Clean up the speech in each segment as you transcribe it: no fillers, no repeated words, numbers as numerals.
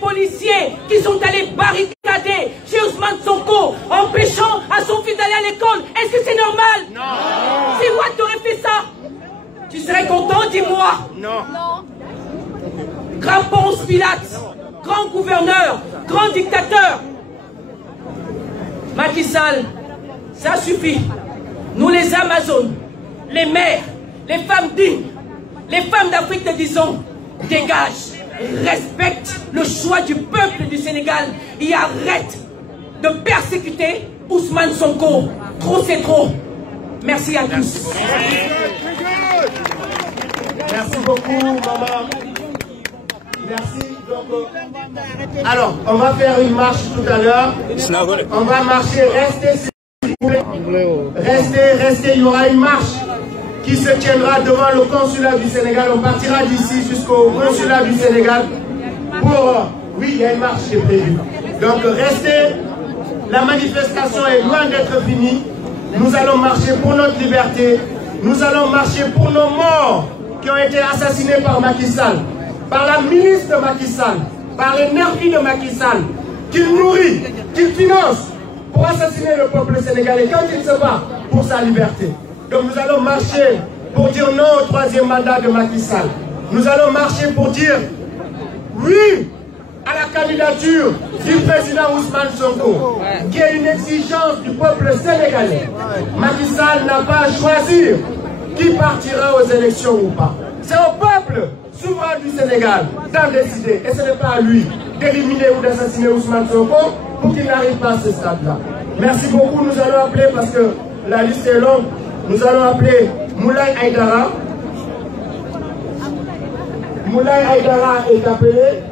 policiers qui sont allés barricader chez Ousmane Sonko, empêchant à son fils d'aller à l'école. Est-ce que c'est normal? Non. Si moi t'aurais fait ça, tu serais content, dis-moi? Non. Grand Ponce Pilate, grand gouverneur, grand dictateur. Macky Sall, ça suffit. Nous les Amazones, les mères, les femmes dignes, les femmes d'Afrique, te disons, dégage, respecte le choix du peuple du Sénégal et arrête de persécuter Ousmane Sonko. Trop c'est trop. Merci à tous. Merci beaucoup, maman. Merci. Donc, alors, on va faire une marche tout à l'heure. On va marcher. Restez, s'il vous plaît. Restez. Il y aura une marche qui se tiendra devant le consulat du Sénégal. On partira d'ici jusqu'au consulat du Sénégal pour... Oui, il y a une marche qui est prévue. Donc, restez. La manifestation est loin d'être finie. Nous allons marcher pour notre liberté. Nous allons marcher pour nos morts qui ont été assassinés par Macky Sall, par la ministre de Macky Sall, par les nervis de Macky Sall, qu'il nourrit, qu'il finance pour assassiner le peuple sénégalais quand il se bat pour sa liberté. Donc nous allons marcher pour dire non au troisième mandat de Macky Sall. Nous allons marcher pour dire oui à la candidature du président Ousmane Sonko, qui est une exigence du peuple sénégalais. Macky Sall n'a pas à choisir qui partira aux élections ou pas. C'est au peuple souverain du Sénégal d'en décider. Et ce n'est pas à lui d'éliminer ou d'assassiner Ousmane Sonko pour qu'il n'arrive pas à ce stade-là. Merci beaucoup. Nous allons appeler, parce que la liste est longue, nous allons appeler Moulay Aïdara. Moulay Aïdara est appelé.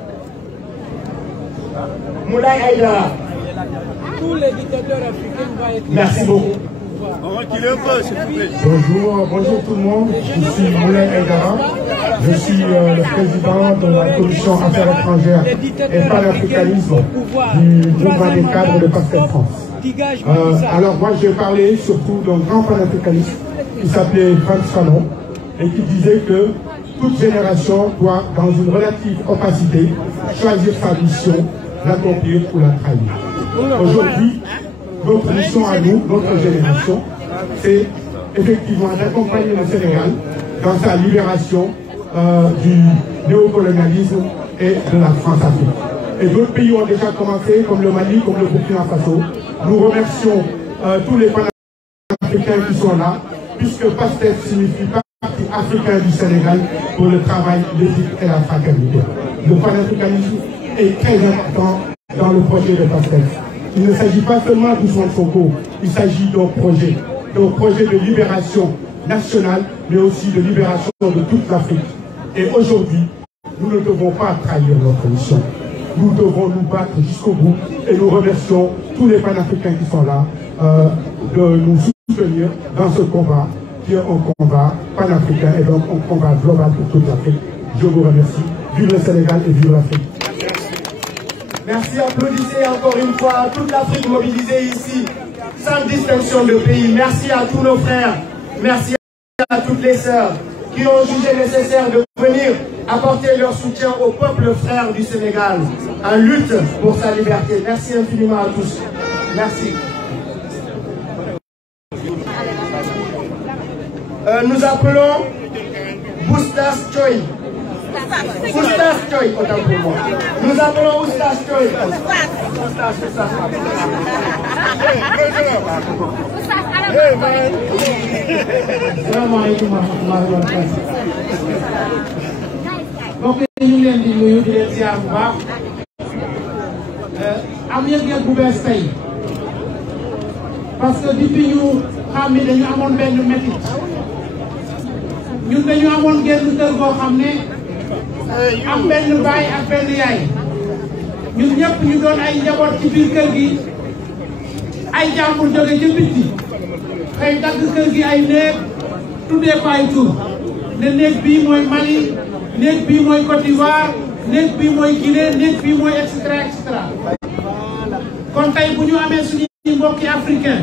Moulay Aïdara. Tous les dictateurs africains vont être... Merci beaucoup. Bonjour tout le monde, je suis Moulay Aïdara, je suis le président de la commission Affaires étrangères et panafricanisme du mouvement des cadres de PASTEF France. Alors moi je vais parler surtout d'un grand panafricaniste qui s'appelait Frantz Fanon et qui disait que toute génération doit, dans une relative opacité, choisir sa mission, l'accomplir ou la trahir. Aujourd'hui, notre mission à nous, notre génération, c'est effectivement d'accompagner le Sénégal dans sa libération du néocolonialisme et de la France-Afrique. Et d'autres pays ont déjà commencé, comme le Mali, comme le Burkina Faso. Nous remercions tous les panafricains qui sont là, puisque PASTEF signifie Parti africain du Sénégal pour le travail, l'éthique et la fraternité. Le panafricanisme est très important dans le projet de PASTEF. Il ne s'agit pas seulement d'Ousmane Sonko, il s'agit d'un projet de libération nationale, mais aussi de libération de toute l'Afrique. Et aujourd'hui, nous ne devons pas trahir notre mission. Nous devons nous battre jusqu'au bout et nous remercions tous les panafricains qui sont là de nous soutenir dans ce combat, qui est un combat panafricain et donc un combat global pour toute l'Afrique. Je vous remercie. Vive le Sénégal et vive l'Afrique. Merci, applaudissez encore une fois toute l'Afrique mobilisée ici, sans distinction de pays. Merci à tous nos frères, merci à toutes les sœurs qui ont jugé nécessaire de venir apporter leur soutien au peuple frère du Sénégal en lutte pour sa liberté. Merci infiniment à tous. Merci. Nous appelons Boustas Choy. Oustas Choy, autant pour moi. Nous appelons Oustas Choy. Donc ñu ngi leen di nuyu di leen ziar bu baax am yëg-yëg bu bees tey parce que depuis ñu xam ni dañu amoon benn métit ñun dañu amoon genn kër goo xam ne am benn baay ak benn yaay ñun ñëpp ñu doon ay njaboot ci biir kër gi ay jàmbur jóge ca bitti xëy dagg kër gi ay néeg tuddee ko ay tur ne néeg bii mooy Mali néeg bii mooy Côte d'Ivoire néeg bii mooy Guinée néeg bii mooy et cetera kon tey bu ñu amee suñuy mbokki africain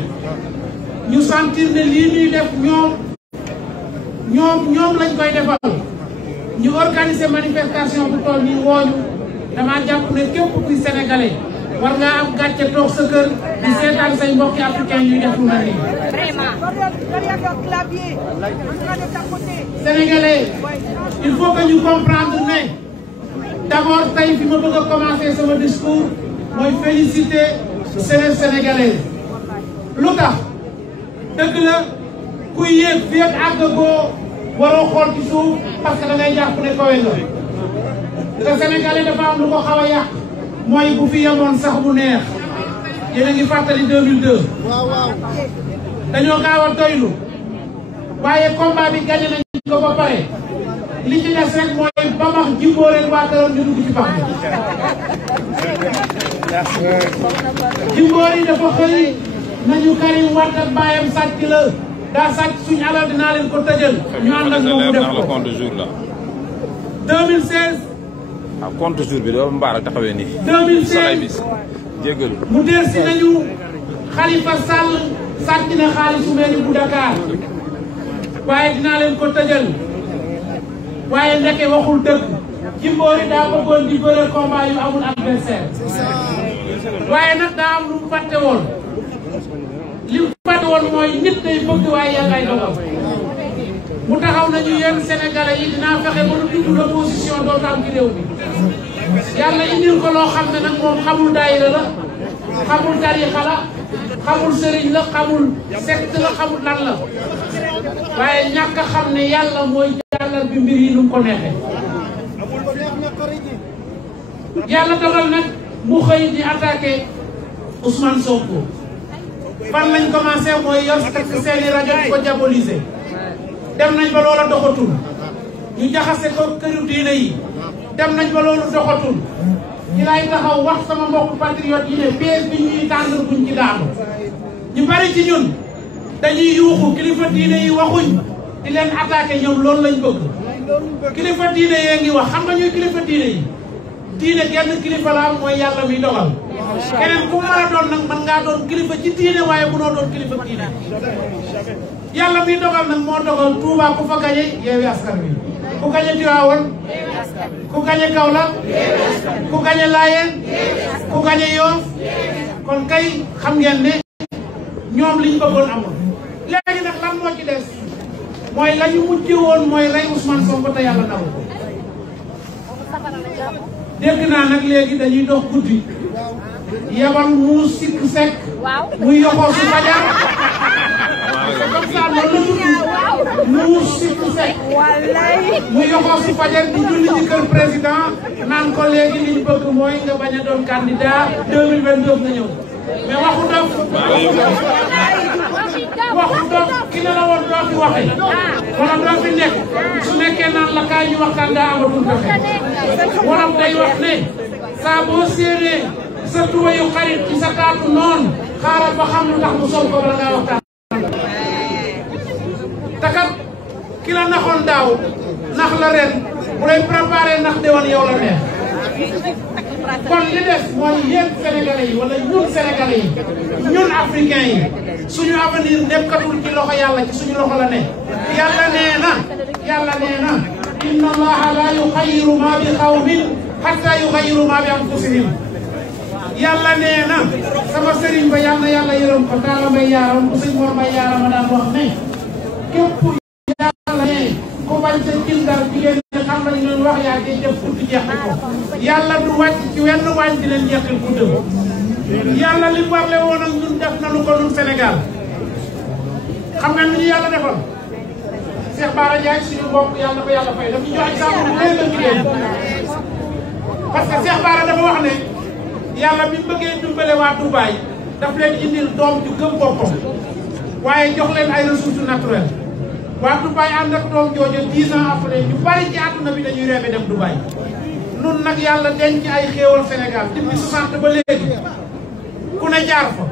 ñu sentir ne lii ñuy def ñoom lañ koy defal ñu organiser manifestation bu toll nii wooñu dama jàpp ne képp kuy sénégalais war ngaa am gàcce toog sa kër di seetaan say mbokki africain yuy def lu mel nii. Sénégalais, il faut que ñu comprendre ne d'abord tey fi ma bëgg a commencer sama discours mooy féliciter jeunesse sénégalaise. lu tax dëgg la kuy yéeg fii ak àggagoo waroo xool ci suuf parce que da ngay jàpp ne kawe nga te Sénégalais dafa am lu ko xaw a yàq mooy bu fi yemoon sax bu neex yéen a ngi fàttali 2002 dañoo gaaw a doylu waaye combat bi gagné nañ ko ba pare li ci des rek mooy ba max jimboo leen waa këram ñu dugg ci pax jimboo yi dafa xëy nañu Karim Wade ak baayam sàcc la daa sàcc suñu alal dinaa leen ko tëjal ñu ànd ak moom mu def ko 2016 compte jour bi doo mbaar ak taxawee nii 2016 jéggalu mu delsi nañu Khalifa Sall sàcc na xaalisu mairie bu Dakar waaye dinaa leen ko tëjal waaye ndeke waxul dëgg Jimbori daa bëggoon di bëre combat yu amul adversaire waaye nag daa am lu mu fàtte woon li mu fàtte woon mooy nit day bëgg waaye yàlla ay dogal mu taxaw nañu yéen sénégalais yi dinaa fexe ba lu tudd l'opposition dootu am ci réew mi yàlla indil ko loo xam ne nag moom xamul daayira la xamul tarixa la xamul sëriñ la xamul secte la xamul lan la waaye ñàkk a xam ne yàlla mooy jàllar bi mbir yi nu mu ko neexee yàlla dogal nag mu xëy di attaqué Ousmane Sonko fan lañ commencé mooy yor seeni rajo di ko diaboliser dem nañ ba loola doxatul ñu jaxase ko këru diine yi dem nañ ba loolu doxatul ci lay taxaw wax sama mbokk patriote yi ne piège bi ñuy tànn buñ ci daanu ñu bari ci ñun dañuy yuuxu kilifa diine yi waxuñ di leen attaqué ñoom loolu lañ bëgg kilifa diine yee ngi wax xam nga ñuy kilifa diine yi diine genn kilifa la am mooy yàlla miy dogal keneen ku mën a doon nag mën ngaa doon kilifa ci diine waaye munoo doon kilifa diine yàlla miy dogal nag moo dogal Touba ku fa gañe Yewwi Askan Wi ku gañe Tivaouane ku gañe Kaolack ku gañe Layeen ku gañe Yoff kon kay xam ngeen ne ñoom liñ bëggoon amul léegi nag lan moo ci des mooy la ñu mujjee woon mooy rey Ousmane Sonko te yàlla naw ko dégg naa nag léegi dañuy dox guddi yabal mu sikk sekk muy yoxoo su fajar c'est comme ça loolu la tudd mu sikk sekk muy yoxoo su fajar di julli ci kër président naan ko léegi li ñu bëgg mooy nga bañ a doon candidat 2022 na ñëw mais waxu dof ki ne la woon doo fi waxe wala doo fi nekk su nekkee naan la kaay ñu waxtaan daa amatul pexe wala day wax ne saa boo séenee sa tuwayu xarit ci sa taatu noonu xaaral ba xam lu tax mu sol ko bala ngaa waxtaan takat ki la naxoon daaw nax la ren bu lay préparé nax de woon yow la neex kon li des mooy yéen sénégalais yi wala ñun sénégalais yi ñun africains yi suñu avenir nekkatul ci loxo yàlla ci suñu loxo la ne yàlla nee na inna allaha la yuxayyiru ma bi qawmin hatta yuxayyiru ma bi anfusihim yàlla nee na sama sëriñ ba yàlla yàlla yërëm ko taala may yaaram bu sëñ Mor may yaaram daan wax ne képp yàlla ne ku bañ sa kindar jigéen ñi xam nañ leen wax yaa ngi def guddi jeexi ko yàlla du wàcc ci wenn wàññ di leen jeexil guddam yàlla li warle woon ak ñun def na lu ko ñun Sénégal xam nga ni ñu yàlla defal Cheikh Bara Ndiaye suñu mbokk yàlla ko yàlla fay daf ñu jox exemple bu leen la jigéen parce que Cheikh Bara dafa wax ne yàlla bi bëggee dimbale waa Dubaï daf leen indil doom ju gëm boppam waaye jox leen ay ressources naturelles waa Dubaï ànd ak doom jooju 10 ans après ñu bari ci àdduna bi dañuy rêvé dem Dubaï nun nag yàlla denc ay xéewal Sénégal depuis 60 ba léegi ku ne jaar fa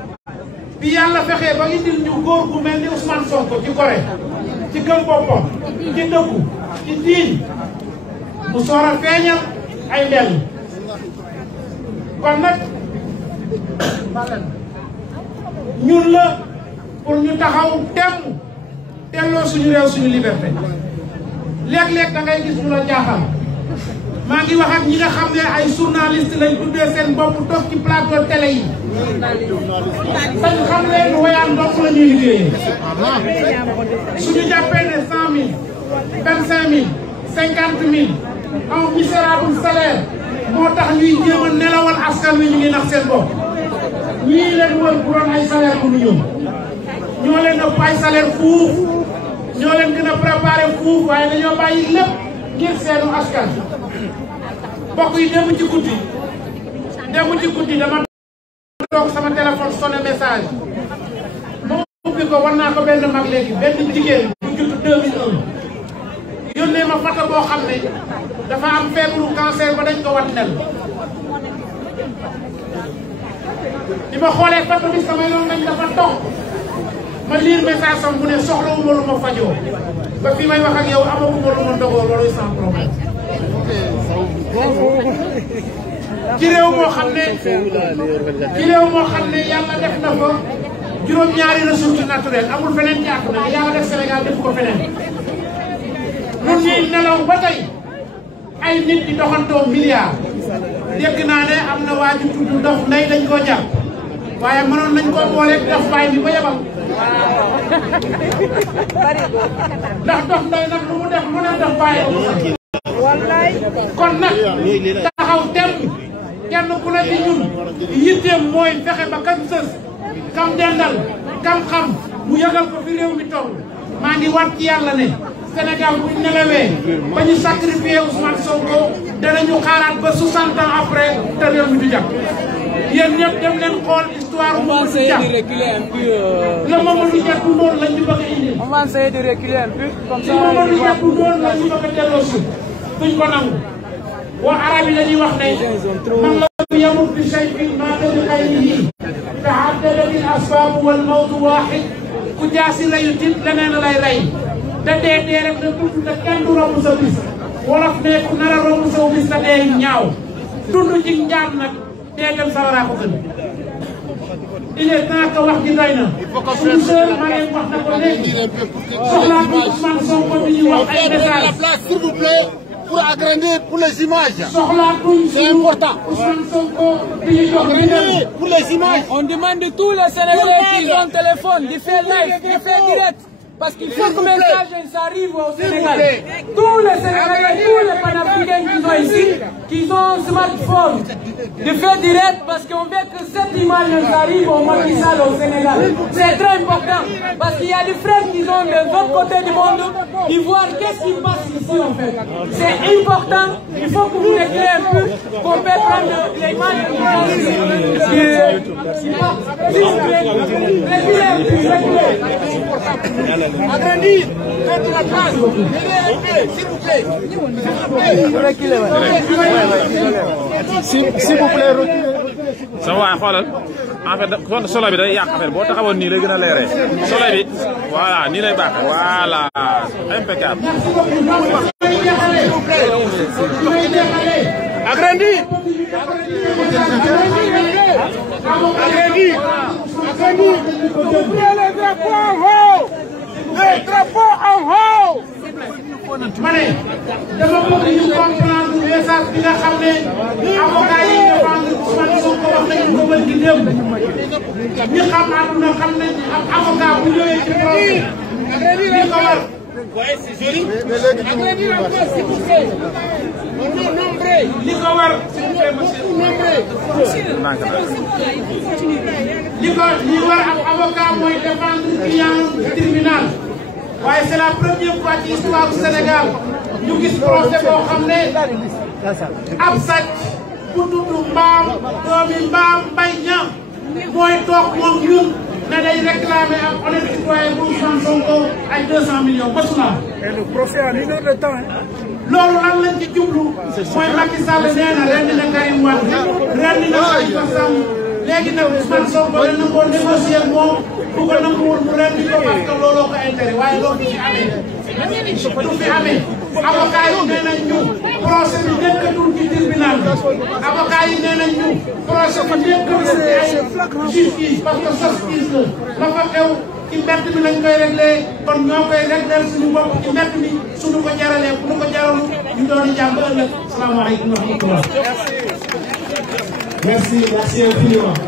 bi yàlla fexee ba indil ñu góor gu mel ni Ousmane Sonko ci Corée ci gëm boppam ci dëggu ci diin mu soor a feeñal ay mbell kon nag ñun la pour ñu taxaw temm delloo suñu réew suñu liberté léeg-léeg da ngay gis lu la jaaxal maa ngi wax ak ñi nga xam ne ay journaliste lañ tuddee seen bopp toog ci plateau télé yi. dañ xam leen woyaan ndox la ñuy liggéeyee. suñu jàppee ne 100 000 25 000 50 000 un misérable salaire moo tax ñuy jéem a nelawal askan wi ñu ngi nax seen bopp. ñii leen wër bu doon ay salaire bu ñu ñëw ñoo leen ëpp ay salaire fuuf ñoo leen gën a préparé fuuf waaye dañoo bàyyi lépp ngir seenu askan. mbokk yi démb ci guddi dama toog sama téléphone sonné message ma ubbi ko war naa ko benn mag léegi benn jigéen bu judd 2001 yónnee ma photo boo xam ne dafa am feebaru cancer ba dañ ko wat nel di ma xoolee photo bi sama yoon nañ dafa toog ma lire message sam bu ne soxlawuma lu ma fajoo ba fi may wax ak yow amaguma lu ma ndogoo looluy sans problème ci réew moo xam ne yàlla def na fa juróom-ñaari ressources naturelles amul feneen ci àdduna yàlla def Sénégal def ko feneen ñun ñuy nelaw ba tey ay nit di doxantoo milliards dégg naa ne am na waa ju tudd Dof Ndeye dañ koo jàpp waaye mënoon nañ koo booleeg Dof Baye bi ba yebal ndax Dof Ndeye nag lu mu def lu ne Dof Baye kon nag taxaw tem kenn ku ne ci ñun yitteem mooy fexe ba kam sës kam dendal kam xam mu yëgal ko fi réew mi toll maa ngi wat ci yàlla ne Sénégal bu ñu nelawee ba ñu sacrifié Ousmane Sonko danañu xaaraat ba 60 ans après te réew mi du jàpp yéen ñëpp dem leen xool histoire bu mu jàpp le Mamadou Dia dundoon lañ ñu bëgg a indi. On va essayer de reculer un peu comme ça. Mamadou Dia dundoon lañ ñu bëgg a delloo si duñ ko nangu. waa arab yi dañuy wax ne man lam yamut bi shay'in maata bi xayrihi ta'addada bil asbaab wal mawtu waahid ku jaasi layu tit leneen lay rey te dee rek da dund te kenn du romb sa bis wolof ne ku nar a romb sa bis te dee ñaaw dund ci njaam nag dee dem sawaraa ko gën il est temps que wax ji doy na suñu sœur Marième wax na ko léegi soxlaa bu Ousmane Sonko bi ñuy wax ay message s'il vous plaît. Pour agrandir pour les images. C'est important. Pour les images. On demande de tous les Sénégalais qui ont un téléphone de faire live, de faire direct. Parce qu'il faut que le message arrive au Sénégal. Tous les Sénégalais, tous les panafricains qui sont ici, qui ont un smartphone, de faire direct parce qu'on veut que cette image arrive au Macky Sall au Sénégal. C'est très important parce qu'il y a des frères qui sont de l'autre côté du monde qui voient qu'est-ce qui passe ici en fait. C'est important, il faut que vous éclairez un peu pour faire prendre l'image qui passe ici. S'il vous plaît, Agrandir, faites la place. S'il vous plaît. S'il vous plaît, reculez. sama waay xoolal en fait solo bi day yàq affaire boo taxawoon nii lay gën a leeree solo bi voilà nii lay baaxee voilà impeccable. Agrandir. Agrandir. Agrandir. Ouvrez les drapeaux en haut. Les drapeaux en haut. ma ne dama bëgg ñu comprendre message bi nga xam ne avocat yi défendre Ousmane Sonko wax nañu ko bëgg di dem ñi xam àdduna xam nañ am avocat bu ñëwee ci procès li ko war. li ko war li war am avocat mooy défendre client tribunal. waaye c'est la première fois ci histoire du Sénégal ñu gis procès boo xam ne ab sàcc bu tudd mbaam doomi mbaam mbay ñam mooy toog moom ñun ne day réclamer am honnête citoyen bu Ousmane Sonko ay 200 millions ba suna Et le procès a 1 heure de temps. loolu lan lañ ci jublu mooy Macky Sall nee na rendi na Karim Wade rendi na Khalifa Sall léegi nag Ousmane Sonko dana ko négocier moom bu ko nanguwul mu rendi ko parce que looloo ko intérêt waaye loolu du fi amee avocat yi nee nañ ñu procès bi nekkatul ci tribunal bi avocat yi nee nañ ñu procès bi nekkatul ci ay justice parce que justice la fa xew ci mbedd bi lañ koy réglé kon ñoo koy réglé suñu bopp ci mbedd bi suñu ko jaralee bu ñu ko jaralu ñu doon jàmm ëllëg salaamaaleykum wa rahmatullah. Merci infiniment.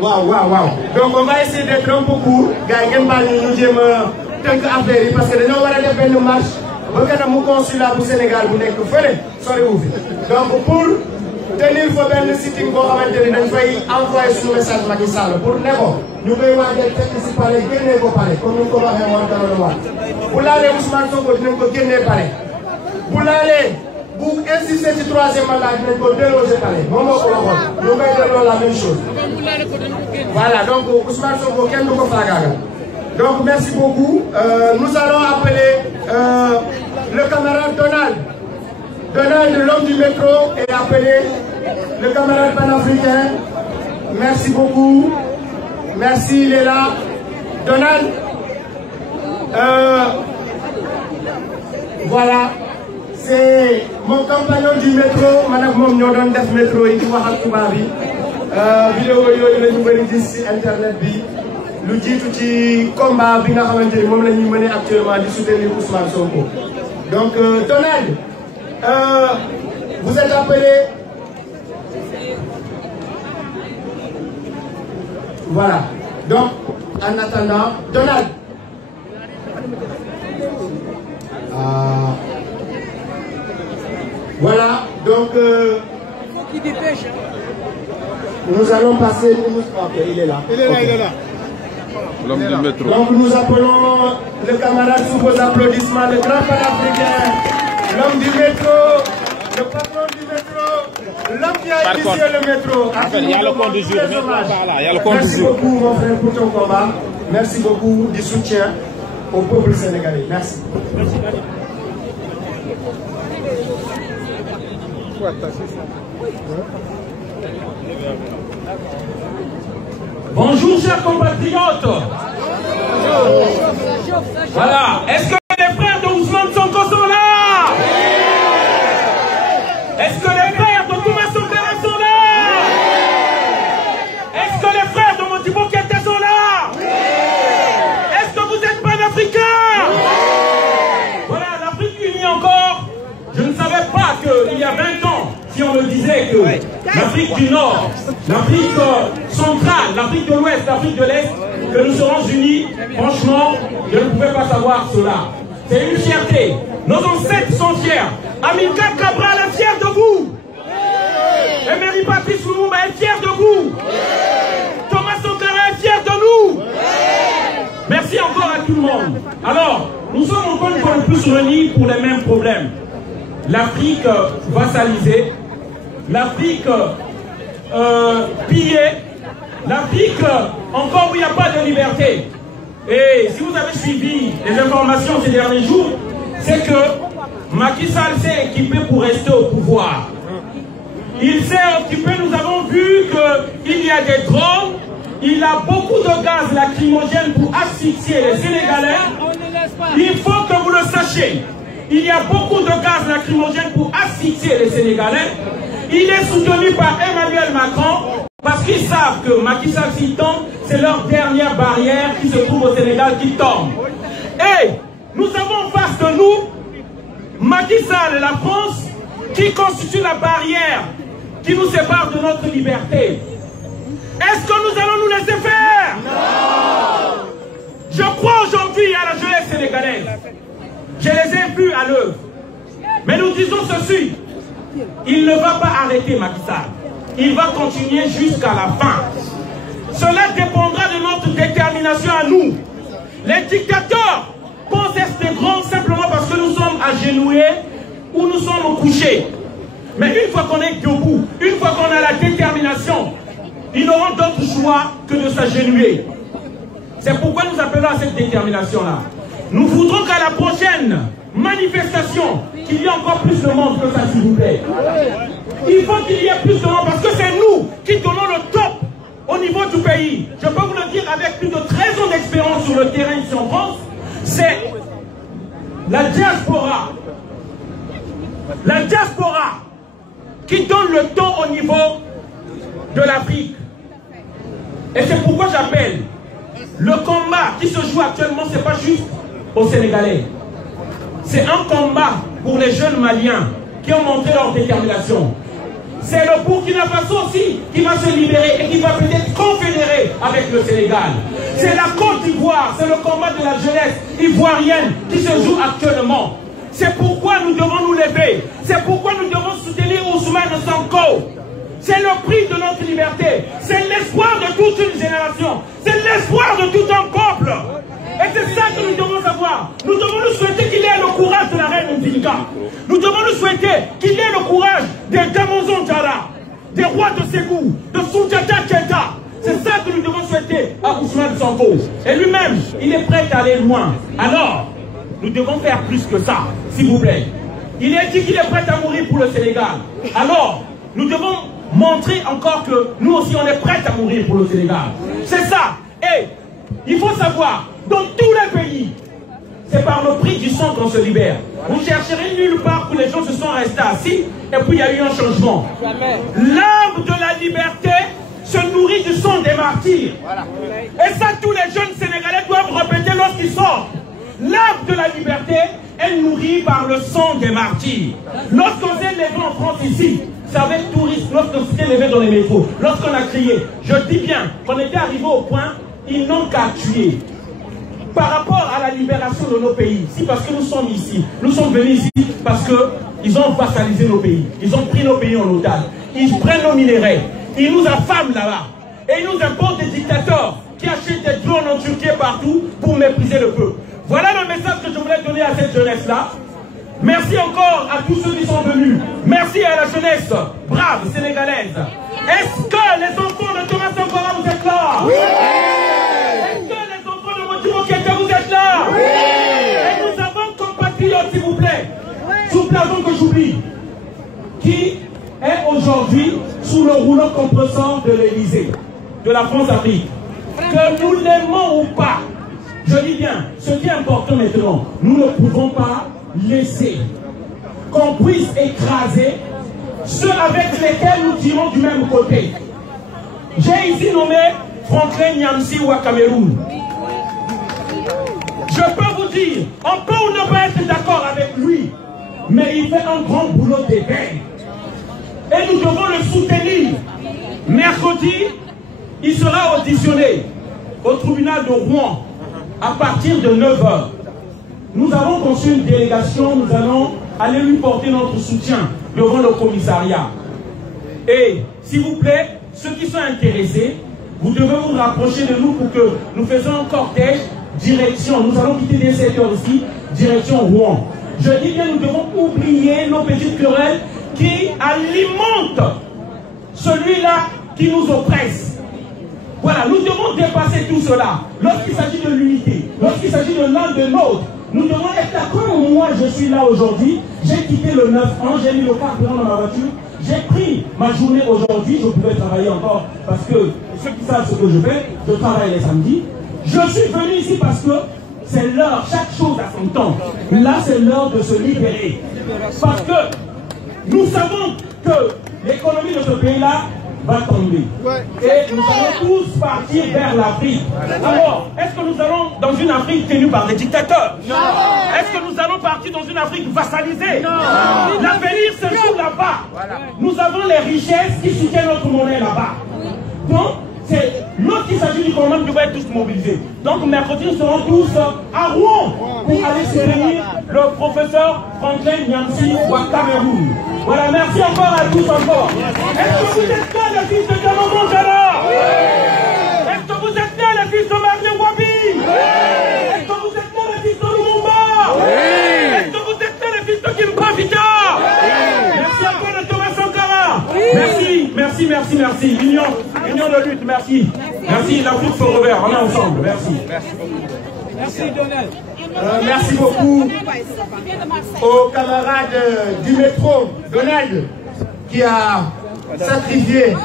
Wow. Donc on va essayer d'être un peu court. Gars, ngeen baal ñu jéem a tënk affaire yi parce que dañoo war a def benn marche ba kanamu consulat bu Sénégal bu nekk fële soriwul fi. Donc pour tenir fa benn sitting boo xamante ni dañ fay envoyer suñu message Macky Sall pour ne ko ñu koy waajal fekk si pare génnee ko pare comme ni ñu ko waxee woon dara waat bu laalee Ousmane Sonko dinañ ko génnee pare bu laalee. Bu insister ci troisième mandat dinañ ko déloger palais moom moo ko waxoon ñu koy delloo la même chose. Voilà donc Ousmane Sonko kenn du ko faagaagal. Donc merci beaucoup. Nous allons appeler le camarade Donald. Donald, l'homme du métro, est appelé. Le camarade panafricain. Merci beaucoup. Merci, il est là. Donald. Voilà. C'est mon compagnon du métro man ak moom ñoo doon def métro yi di wax ak tubaab yi vidéo yooyu la ñu bëri gis ci internet bi lu jiitu ci combat bi nga xamante ni moom la ñuy mener actuellement di soutenir Ousmane Sonko. Donc Donald vous êtes appelé. Voilà donc en attendant Donald. Voilà, donc nous allons passer. Ok, il est là. Il est là. L'homme du métro. Donc nous appelons le camarade sous vos applaudissements, le grand panafricain, l'homme du métro, le patron du métro, l'homme qui a initié le métro. Il y a le compte du jour. Merci beaucoup mon frère pour ton combat. Merci beaucoup du soutien au peuple sénégalais. Merci. Bonjour chers compatriotes. Voilà, est-ce que les frères de Ousmane Sonko sont là? Est-ce que les frères de Thomas Sankara sont là? Est-ce que les frères de Modibo Keïta sont là? Est-ce que vous êtes panafricains? Voilà, l'Afrique unie encore. Je ne savais pas qu'il y a 20 ans, si on me disait que l'Afrique du Nord, l'Afrique centrale, l'Afrique de l'Ouest, l'Afrique de l'Est, que nous serons unis, franchement, je ne pouvais pas savoir cela. C'est une fierté. Nos ancêtres sont fiers. Amilcar Cabral est fier de vous. Emery Patrice Lumumba est fier de vous. Thomas Sankara est fier de nous. Merci encore à tout le monde. Alors, nous sommes encore une fois de plus réunis pour les mêmes problèmes. L'Afrique vassalisée, l'Afrique pillée, l'Afrique encore où il n'y a pas de liberté. Et si vous avez suivi les informations ces derniers jours, c'est que Macky Sall s'est équipé pour rester au pouvoir. Il s'est occupé, nous avons vu qu'il y a des drones, il a beaucoup de gaz lacrymogène pour asphyxier les Sénégalais. Il faut que vous le sachiez. Il y a beaucoup de gaz lacrymogène pour asphyxier les Sénégalais. Il est soutenu par Emmanuel Macron parce qu'ils savent que Macky Sall s'y tombe, c'est leur dernière barrière qui se trouve au Sénégal qui tombe. Et nous avons en face de nous Macky Sall et la France qui constituent la barrière qui nous sépare de notre liberté. Est-ce que nous allons nous laisser faire? Non! Je crois aujourd'hui à la jeunesse sénégalaise. Je les ai vus à l'œuvre. Mais nous disons ceci. Il ne va pas arrêter Macky Sall. Il va continuer jusqu'à la fin. Cela dépendra de notre détermination à nous. Les dictateurs pensent être grands simplement parce que nous sommes agenouillés ou nous sommes couchés. Mais une fois qu'on est debout, une fois qu'on a la détermination, ils n'auront d'autre choix que de s'agenouiller. C'est pourquoi nous appelons à cette détermination-là. Nous voudrons qu'à la prochaine manifestation, qu'il y ait encore plus de monde que ça, s'il vous plaît. Il faut qu'il y ait plus de monde parce que c'est nous qui donnons le top au niveau du pays. Je peux vous le dire avec plus de 13 ans d'expérience sur le terrain ici en France. C'est La diaspora qui donne le ton au niveau de l'Afrique. Et c'est pourquoi j'appelle le combat qui se joue actuellement, ce n'est pas juste aux Sénégalais. C'est un combat pour les jeunes Maliens qui ont montré leur détermination. C'est le Burkina Faso aussi qui va se libérer et qui va peut-être confédérer avec le Sénégal. C'est la Côte d'Ivoire, c'est le combat de la jeunesse ivoirienne qui se joue actuellement. C'est pourquoi nous devons nous lever. C'est pourquoi nous devons soutenir Ousmane Sonko. C'est le prix de notre liberté. C'est l'espoir de toute une génération. C'est l'espoir de tout un peuple. Et c'est ça que nous devons savoir. Nous devons nous souhaiter qu'il ait le courage de la reine Ndinga. Nous devons nous souhaiter qu'il ait le courage des Damozon Diarra, des rois de Ségou, de Soundiata Keita. C'est ça que nous devons souhaiter à Ousmane Sonko. Et lui-même, il est prêt à aller loin. Alors, nous devons faire plus que ça, s'il vous plaît. Il est dit qu'il est prêt à mourir pour le Sénégal. Alors, nous devons montrer encore que nous aussi, on est prêt à mourir pour le Sénégal. C'est ça. Et il faut savoir, dans tous les pays, c'est par le prix du sang qu'on se libère. Vous chercherez nulle part où les gens se sont restés assis et puis il y a eu un changement. L'arbre de la liberté se nourrit du sang des martyrs. Et ça, tous les jeunes Sénégalais doivent répéter lorsqu'ils sortent. L'arbre de la liberté est nourri par le sang des martyrs. Lorsqu'on s'est levé en France ici, c'est avec touristes, lorsqu'on s'est levé dans les métros, lorsqu'on a crié, je dis bien qu'on était arrivé au point, ils n'ont qu'à tuer. Par rapport à la libération de nos pays, si parce que nous sommes ici, nous sommes venus ici parce qu'ils ont vassalisé nos pays, ils ont pris nos pays en otage, ils prennent nos minéraux, ils nous affament là-bas, et ils nous importent des dictateurs qui achètent des drones en Turquie partout pour mépriser le peuple. Voilà le message que je voulais donner à cette jeunesse-là. Merci encore à tous ceux qui sont venus. Merci à la jeunesse brave sénégalaise. Est-ce que les enfants de Thomas Sankara, vous êtes là? Oui. Est-ce que les enfants de Modibo Keïta, vous êtes là? Oui. Et nous avons compatriotes, s'il vous plaît, sous plafond que j'oublie, qui est aujourd'hui sous le rouleau compresseur de l'Élysée, de la France-Afrique. Que nous l'aimons ou pas, je dis bien, ce qui est important maintenant, nous ne pouvons pas laisser qu'on puisse écraser ceux avec lesquels nous tirons du même côté. J'ai ici nommé Franklin Nyamsi au Cameroun. Je peux vous dire, on peut ou ne pas être d'accord avec lui, mais il fait un grand boulot d'éveil. Et nous devons le soutenir. Mercredi, il sera auditionné au tribunal de Rouen à partir de 9h. Nous avons conçu une délégation, nous allons aller lui porter notre soutien devant le commissariat. Et s'il vous plaît, ceux qui sont intéressés, vous devez vous rapprocher de nous pour que nous fassions un cortège direction. Nous allons quitter dès 7h ici, direction Rouen. Je dis bien, nous devons oublier nos petites querelles qui alimentent celui-là qui nous oppresse. Voilà, nous devons dépasser tout cela. Lorsqu'il s'agit de l'unité, lorsqu'il s'agit de l'un de l'autre, nous devons être là. Comme moi je suis là aujourd'hui, j'ai quitté le 9 ans, j'ai mis le carburant dans ma voiture, j'ai pris ma journée aujourd'hui, je pouvais travailler encore parce que ceux qui savent ce que je fais, je travaille les samedis. Je suis venu ici parce que c'est l'heure, chaque chose a son temps. Là c'est l'heure de se libérer. Parce que nous savons que l'économie de ce pays-là va tomber. Et nous allons tous partir vers l'Afrique. Alors, est-ce que nous allons dans une Afrique tenue par des dictateurs? Non. Est-ce que nous allons partir dans une Afrique vassalisée? Non. L'avenir se joue là-bas. Voilà. Nous avons les richesses qui soutiennent notre monnaie là-bas. Donc, c'est lorsqu'il s'agit du combat, nous devons être tous mobilisés. Donc, mercredi, nous serons tous à Rouen pour aller soutenir le professeur Franklin Nyamsi au Cameroun. Voilà, merci encore à tous encore. Est-ce que vous êtes là, les fils de Damozon Diarra? Oui. Est-ce que vous êtes là, les fils de Marley Wabi? Oui. Est-ce que vous êtes là, les fils de Lumumba? Oui. Est-ce que vous êtes là, les fils de Kimpa Vita? Oui. Merci encore de Thomas Sankara. Oui. Merci, merci, merci, merci. Union de lutte, merci. Merci, l'Afrique se revers, on est ensemble. Merci. Merci, Donald. Merci beaucoup aux camarades du métro, Donald, qui a sacrifié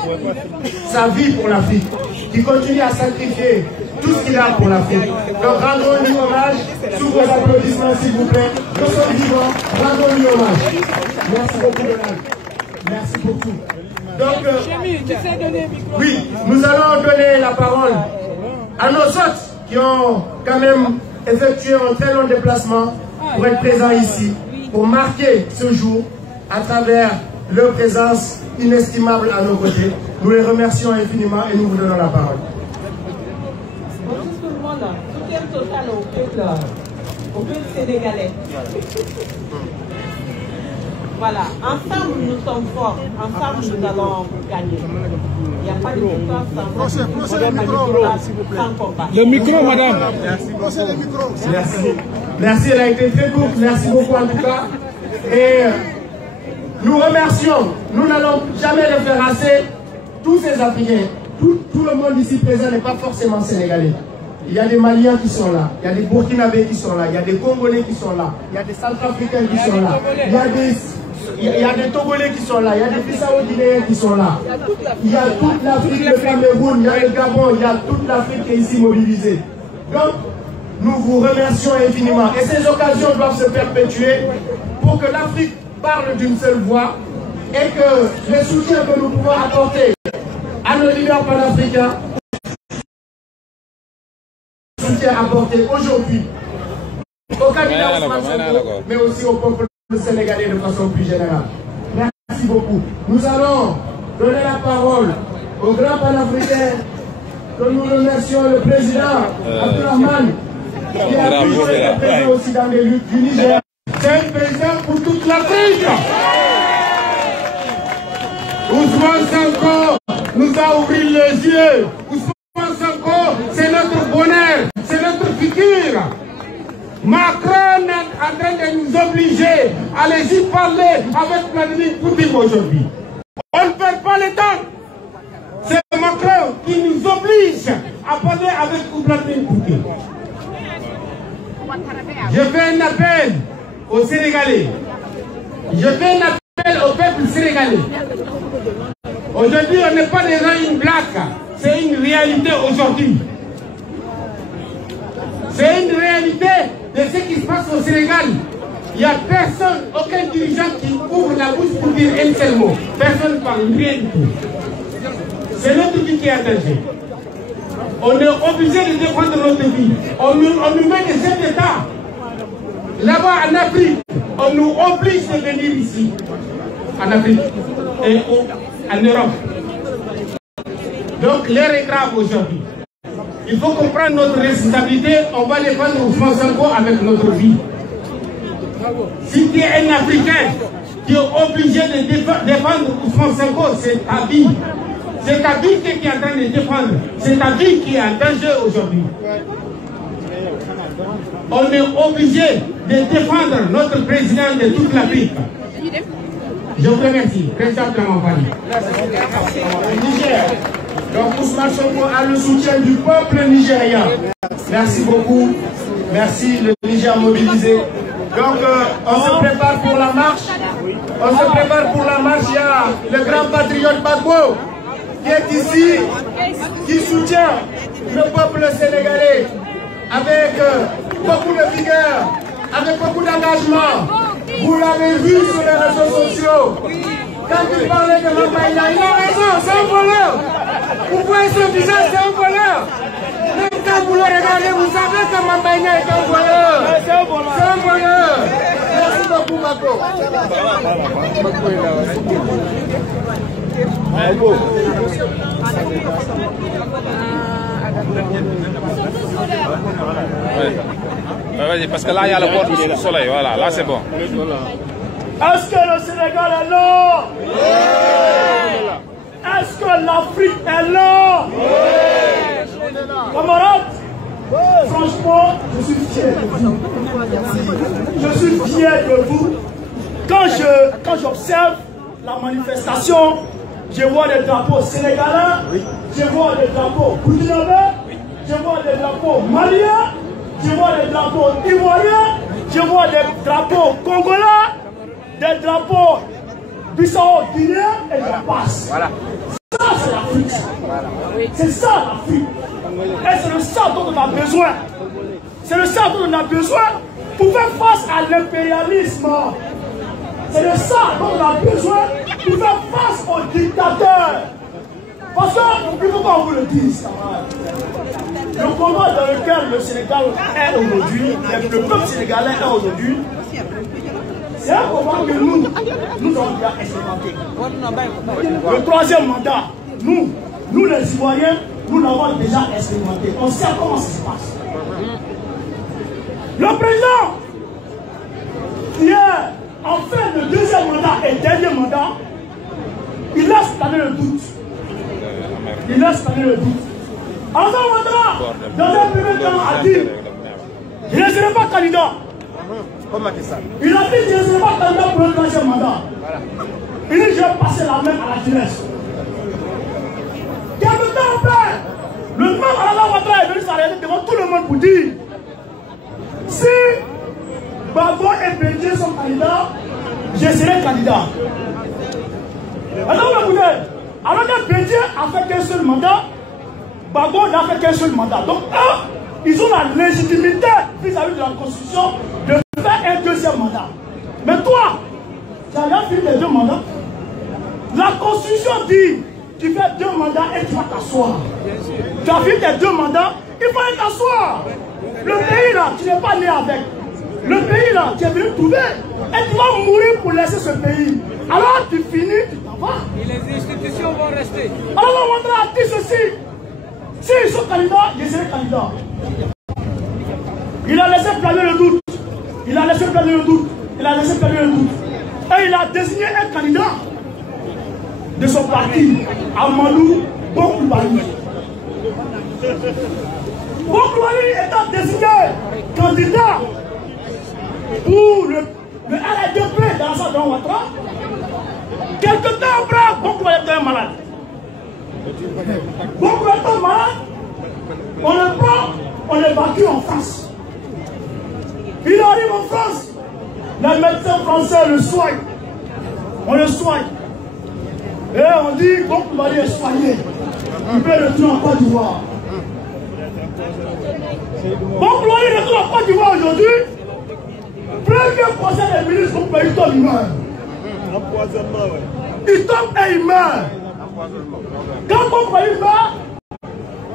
sa vie pour l'Afrique, qui continue à sacrifier tout ce qu'il a pour l'Afrique. Donc rendons-lui hommage, sous vos applaudissements s'il vous plaît. Nous sommes vivants, rendons-lui hommage. Merci beaucoup Donald. Merci beaucoup. Donc, oui, nous allons donner la parole à nos hôtes qui ont quand même effectué un très long déplacement pour être présents ici, pour marquer ce jour à travers leur présence inestimable à nos côtés. Nous les remercions infiniment et nous vous donnons la parole. Bonjour tout le monde, soutien total au peuple sénégalais. Voilà, ensemble nous sommes forts, ensemble nous allons gagner. Il n'y a pas de victoire sans combat. Le micro, madame. Merci. Merci, elle a été très courte. Merci beaucoup en tout cas. Et nous remercions, nous n'allons jamais le faire assez, tous ces Africains. Tout le monde ici présent n'est pas forcément sénégalais. Il y a des Maliens qui sont là, il y a des Burkinabés qui sont là, il y a des Congolais qui sont là, il y a des Centrafricains qui sont là, il y a des Togolais qui sont là, il y a des Bissau-Guinéens qui sont là. Il y a toute l'Afrique, le Cameroun, il y a le Gabon, il y a toute l'Afrique qui est ici mobilisée. Donc, nous vous remercions infiniment. Et ces occasions doivent se perpétuer pour que l'Afrique parle d'une seule voix et que le soutien que nous pouvons apporter à nos leaders panafricains, le soutien apporté aujourd'hui au candidat Ousmane Sonko, mais aussi au peuple sénégalais de façon plus générale. Merci beaucoup. Nous allons donner la parole au grand panafricain que nous remercions, le président Abdourahmane, qui a toujours été présent aussi dans les luttes du Niger. C'est un président pour toute l'Afrique. Ousmane Sonko nous a ouvert les yeux. Ousmane Sonko, c'est notre bonheur, c'est notre futur. Macron est en train de nous obliger à aller y parler avec Vladimir Poutine aujourd'hui. On ne perd pas le temps. C'est Macron qui nous oblige à parler avec Vladimir Poutine. Je fais un appel aux Sénégalais. Je fais un appel au peuple sénégalais. Aujourd'hui, on n'est pas devant une blague. C'est une réalité aujourd'hui. C'est une réalité de ce qui se passe au Sénégal. Il n'y a personne, aucun dirigeant qui ouvre la bouche pour dire un seul mot. Personne ne parle rien du tout. C'est notre vie qui est en danger. On est obligé de défendre notre vie. On nous met des chefs d'État. Là-bas en Afrique, on nous oblige de venir ici. En Afrique et en Europe. Donc l'heure est grave aujourd'hui. Il faut comprendre notre responsabilité. On va défendre Ousmane Sonko avec notre vie. Si tu es un Africain qui est obligé de défendre Ousmane Sonko, c'est ta vie. C'est ta vie qui est en train de défendre. C'est ta vie qui est en danger aujourd'hui. On est obligé de défendre notre président de toute l'Afrique. Je vous remercie. Président Dramane. Niger. Donc Ousmane Sonko a le soutien du peuple nigérien. Merci beaucoup. Merci, le Niger mobilisé. Donc on se prépare pour la marche. On se prépare pour la marche. Il y a le grand patriote Gbagbo qui est ici, qui soutient le peuple sénégalais avec beaucoup de vigueur, avec beaucoup d'engagement. Vous l'avez vu sur les réseaux sociaux. Quand il parlait de Mambaïna, il a raison, c'est un voleur. Vous voyez son visage, c'est un voleur. Même quand vous le regardez, vous savez que Mambaïna est un voleur. C'est un voleur. Merci beaucoup, Mako. Vas-y, parce que là, il y a le port du soleil. Voilà, là, c'est bon. Est-ce que le Sénégal est là? Oui. Est-ce que l'Afrique est là? Oui. Camarades, franchement, je suis fier de vous. Je suis fier de vous. Quand j'observe la manifestation, je vois des drapeaux sénégalais, je vois des drapeaux burkinabés, je vois des drapeaux maliens, je vois des drapeaux ivoiriens, je vois des drapeaux congolais, des drapeaux Bissau-Guinéens et j'en passe. Voilà. Ça, c'est l'Afrique. C'est ça l'Afrique. Et c'est le ça dont on a besoin. C'est le ça dont on a besoin pour faire face à l'impérialisme. C'est le ça dont on a besoin pour faire face aux dictateurs. Parce que, il faut qu'on vous le dise, le combat dans lequel le Sénégal est aujourd'hui, le peuple sénégalais est aujourd'hui, c'est un combat que nous avons déjà expérimenté. Le troisième mandat, nous les citoyens, nous l'avons déjà expérimenté. On sait comment ça se passe. Le président, qui est en fin de deuxième mandat et dernier mandat, il laisse planer le doute. Il laisse planer le doute. Alassane Ouattara, dans un premier temps, a dit je ne serai pas candidat. Il a dit je ne serai pas candidat pour le troisième mandat. Il dit je vais passer la main à la jeunesse. Quelque temps après, le même Alassane Ouattara est venu s'arrêter devant tout le monde pour dire si Babo et Bédié sont candidats, je serai candidat. Alors que Bédié a fait qu'un seul mandat, Babo n'a fait qu'un seul mandat. Donc eux, ils ont la légitimité vis-à-vis de la Constitution de faire un deuxième mandat. Mais toi, tu as rien fait les deux mandats. La Constitution dit tu fais deux mandats et tu vas t'asseoir. Tu as fait tes deux mandats, il faut t'asseoir. Le pays là, tu n'es pas né avec. Le pays là, tu es venu trouver. Et tu vas mourir pour laisser ce pays. Alors tu finis, tu t'en vas. Et les institutions vont rester. Alors on va dire ceci. S'ils sont candidats, je serai candidat. Il a laissé planer le doute. Il a laissé planer le doute. Il a laissé planer le doute. Et il a désigné un candidat de son parti, Amadou Bokoubali. Bokoubali étant désigné candidat pour le RDP dans sa Alassane Ouattara, quelque temps après, Bokoubali était malade. Bokoubali était malade, on le prend, on l'évacue en France. Il arrive en France, les médecins français le soignent. On le soigne. Et on dit Bokoubali est soigné. Il peut retourner en Côte d'Ivoire. Bokoubali retourne en Côte d'Ivoire aujourd'hui. Premier conseil des ministres, Bokoubali tombe, il meurt. Il tombe et il meurt. Quand Bokoubali meurt,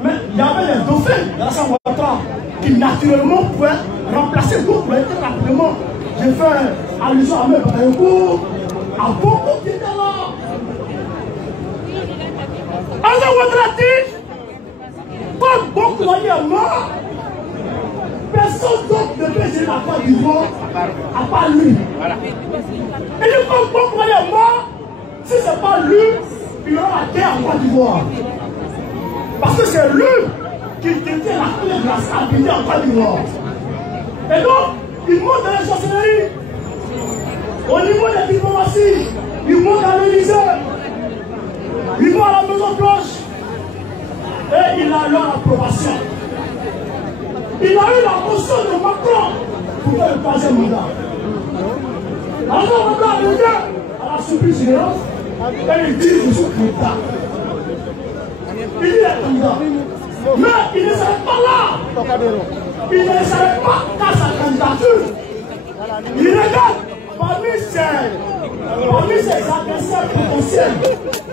mais il y avait les dauphins d'Alassane Ouattara qui naturellement pouvaient remplacer Bokoubali très rapidement. J'ai fait allusion à mes Bakayoko, à beaucoup qui étaient là. Alassane Ouattara dit, quand Bokoubali est mort, personne d'autre ne peut gérer la Côte d'Ivoire à part lui. Et quand Bokoubali est mort, si ce n'est pas lui, il y aura la guerre en Côte d'Ivoire. Parce que c'est lui qui détient la clé de la stabilité en Côte d'Ivoire. Et donc, il monte dans les chancelleries. Au niveau des diplomaties, il monte à l'Élysée. Il va à la Maison Blanche. Et il a eu l'approbation. Il a eu la motion de Macron pour faire le troisième mandat. Alors on va arriver à la surprise générale et il dit je suis candidat. Il dit il est candidat. Mais il ne s'arrête pas là. Il ne s'arrête pas qu'à sa candidature. Il regarde parmi ses adversaires potentiels,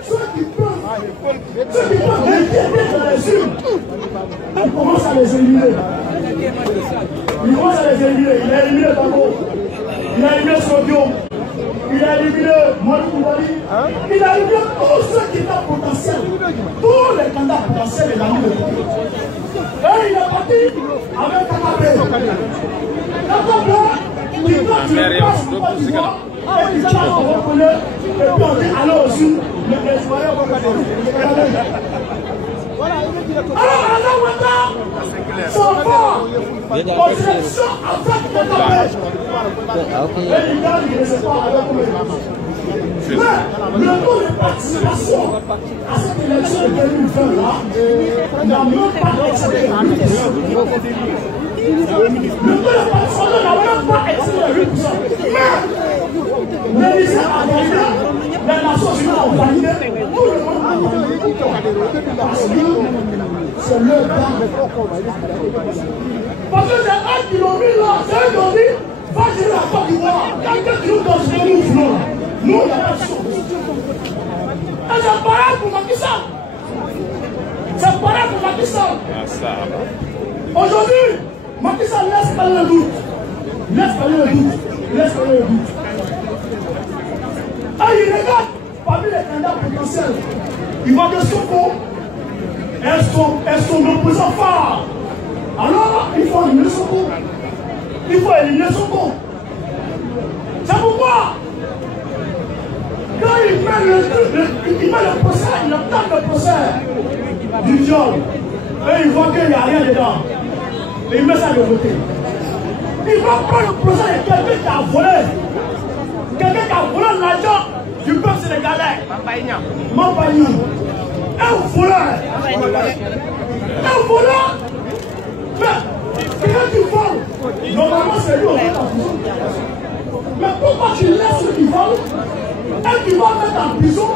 ceux qui peuvent m'inquiéter dans les urnes. Il commence à les éliminer. Il commence à les éliminer. Il a éliminé Babo. Il a éliminé Sodio. Il a éliminé Bokoubali. Il a éliminé tous ceux qui étaient potentiels. Tous les candidats potentiels, il a mis le côté. Et il est parti avec Kakabé. Kakabé, qui quand tu passes en Côte d'Ivoire, et puis ça, on reconnaît, et puis on dit alors aussi, les soyons reconnus. Alors, Alassane Ouattara s'en va aux élections avec Kakabé. Et il gagne, il ne sait pas avec eux. Mais le taux de participation à cette élection de 2020 là, n'a même pas excédé les 8%. Le taux de participation n'a même pas excédé les 8%. Mais l'Élysée a validé, les Nations Unies ont validé, tout le monde a validé. parce que c'est le gars. Parce que c'est eux qui l'ont mis là, c'est eux qui ont dit, va gérer la Côte d'Ivoire. Quelqu'un qui nous donne nous voulons. Nous, on n'a pas de chose. Et c'est pareil pour Macky Sall. C'est pareil pour Macky Sall. Aujourd'hui, Macky Sall laisse parler le doute. Laisse parler le doute. Laisse parler le doute. Ah, il regarde parmi les candidats potentiels. Il voit que Sonko est son opposant phare. Alors, il faut éliminer Sonko. Il faut éliminer Sonko. C'est pourquoi, quand il met le procès, il entame le procès du viol, et il voit qu'il n'y a rien dedans. Et il met ça de côté. Il va prendre le procès de quelqu'un qui a volé. Quelqu'un qui a volé l'argent du peuple sénégalais. Mampagnan. Un voleur. Un voleur. Mais quand tu voles, normalement c'est lui au fait en prison. Mais pourquoi tu laisses ceux qui volent et tu vas mettre en prison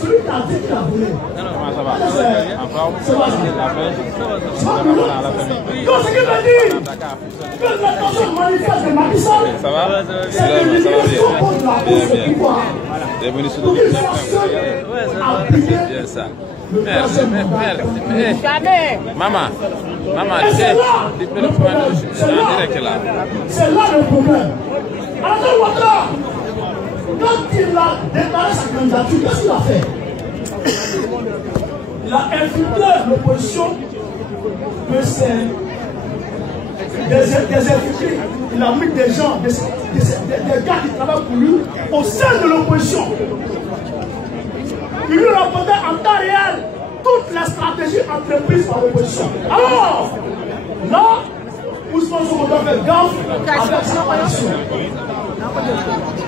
celui qui a dit qu'il a volé? C'est pas ça. Donc ce qui veut dire que l'intention manifeste de Macky Sall, c'est de l'élimination contre la cause du pouvoir. Pour qu'ils soient seuls à appliquer le troisième mandat. Maman, c'est là le problème. Alassane Ouattara, quand il a déclaré sa candidature, qu'est-ce qu'il a fait? Il a infiltré l'opposition de des infiltrés. Il a mis des gens, des gars qui travaillent pour lui au sein de l'opposition. Il lui a rapporté en temps réel toutes les stratégies entreprises par l'opposition. Alors, là, Ousmane Sonko doit faire gaffe avec sa coalition.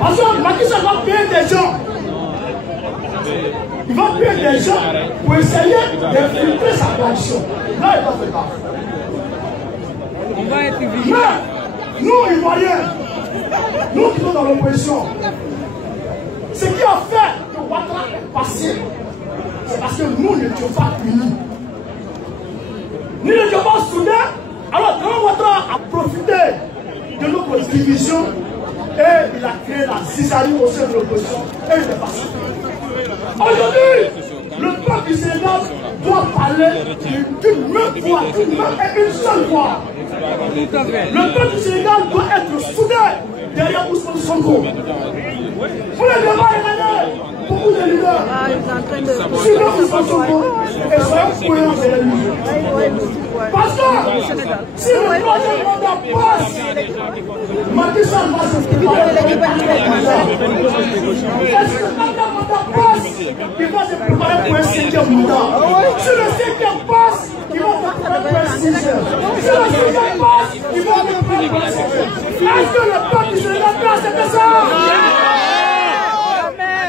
Parce que Macky Sall va payer des gens. Il va payer des gens pour essayer d'infiltrer sa coalition. Là, il va faire gaffe. Mais, nous, Ivoiriens, nous qui sommes dans l'opposition, ce qui a fait que Ouattara est passé, c'est parce que nous n'étions pas unis. Nous n'étions pas soudés. Alors, quand Ouattara a profité de notre division, et il a créé la zizanie au sein de l'opposition, et il est passé. Aujourd'hui, le peuple du Sénégal doit parler d'une même voix, d'une même et une seule voix. Le peuple du Sénégal doit être soudé derrière Ousmane Sonko. Vous ne devez pas regarder beaucoup de leaders. Suivez Ousmane Sonko et soyez cohérents derrière lui. Parce que si le troisième mandat passe, Macky Sall va se préparer pour le mandat passe, il va se préparer pour un cinquième mandat. Si le cinquième passe, il va se préparer pour un sixième. Si le sixième passe, il va se préparer pour un septième. Est-ce que le peuple du Sénégal peut accepter ça?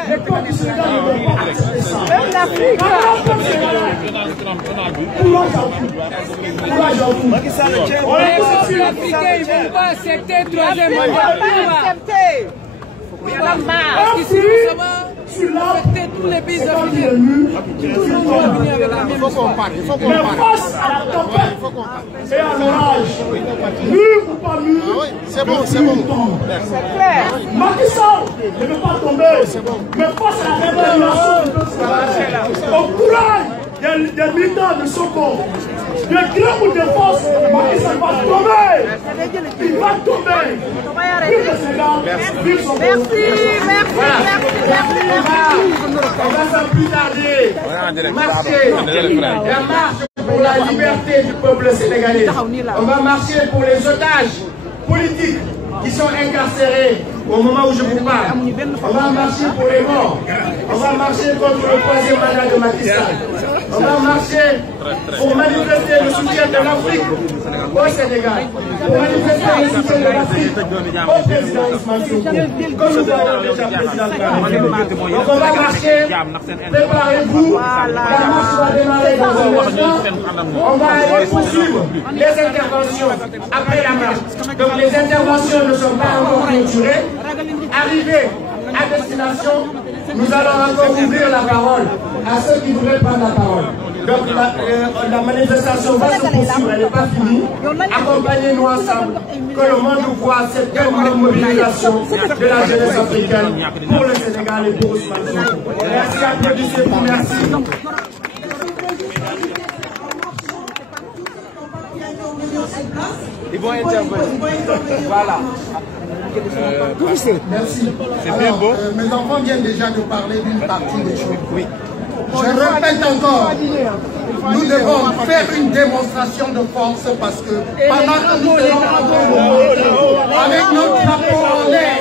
Le peuple du Sénégal ne peut pas accepter ça. Même l'Afrique. Courage à vous. Courage à vous. Les Africains ne vont pas accepter le troisième mandat. Ils ne vont pas accepter. Il y en a marre. Ici, nous sommes affectés tous les pays africains. Il faut qu'on parle. Mais face à la tempête et à l'orage, mûr ou pas mûr, c'est bon. C'est clair. Macky Sall ne veut pas tomber. Mais face à la révélation, au courage des militants de Sonko, de gré ou de force, Macky Sall va tomber. Il va tomber. Vive le Sénégal, vive son Merci. On va sans plus tarder marcher la marche pour la liberté du peuple sénégalais. On va marcher pour les otages politiques qui sont incarcérés au moment où je vous parle. On va marcher pour les morts. On va marcher contre le troisième mandat de Macky Sall. On va marcher pour manifester le soutien de l'Afrique au Sénégal. Pour manifester le soutien de l'Afrique au président Ousmane Sonko. Comme nous avons déjà président de la République. Donc on va marcher. Préparez-vous. La marche va démarrer dans un instant. On va aller poursuivre les interventions après la marche. Donc les interventions ne sont pas encore clôturées. Arrivé à destination, nous allons encore ouvrir la parole à ceux qui voudraient prendre la parole. Donc la manifestation va se poursuivre, elle n'est pas finie. Accompagnez-nous ensemble, que le monde voit cette grande mobilisation de la jeunesse africaine pour le Sénégal et pour Ousmane Sonko. Merci, applaudissez-vous, merci. Ils vont intervenir. Voilà. Merci. C'est bien beau. Mes enfants viennent déjà de parler d'une partie des choses. Oui. Je répète encore, nous devons faire une démonstration de force parce que pendant que nous serons avec notre drapeau en l'air,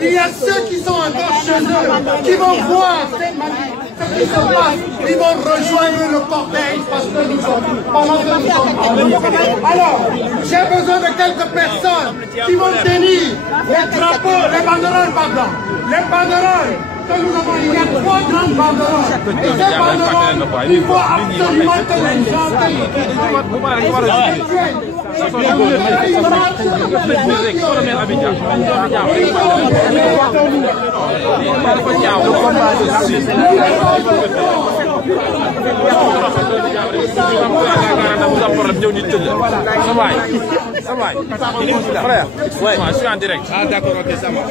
il y a ceux qui sont encore chez eux, qui vont voir ce qui se passe, ils vont rejoindre le cortège parce que nous sommes pendant que nous sommes en ligne. Alors, j'ai besoin de quelques personnes qui vont tenir les drapeaux, les banderoles, pardon, les banderoles. Que nous avons, il y a 3 grandes banderoles. Et ces banderoles, il faut absolument que les gens frère, ouais, je suis en direct. Ah d'accord, ok, ça va.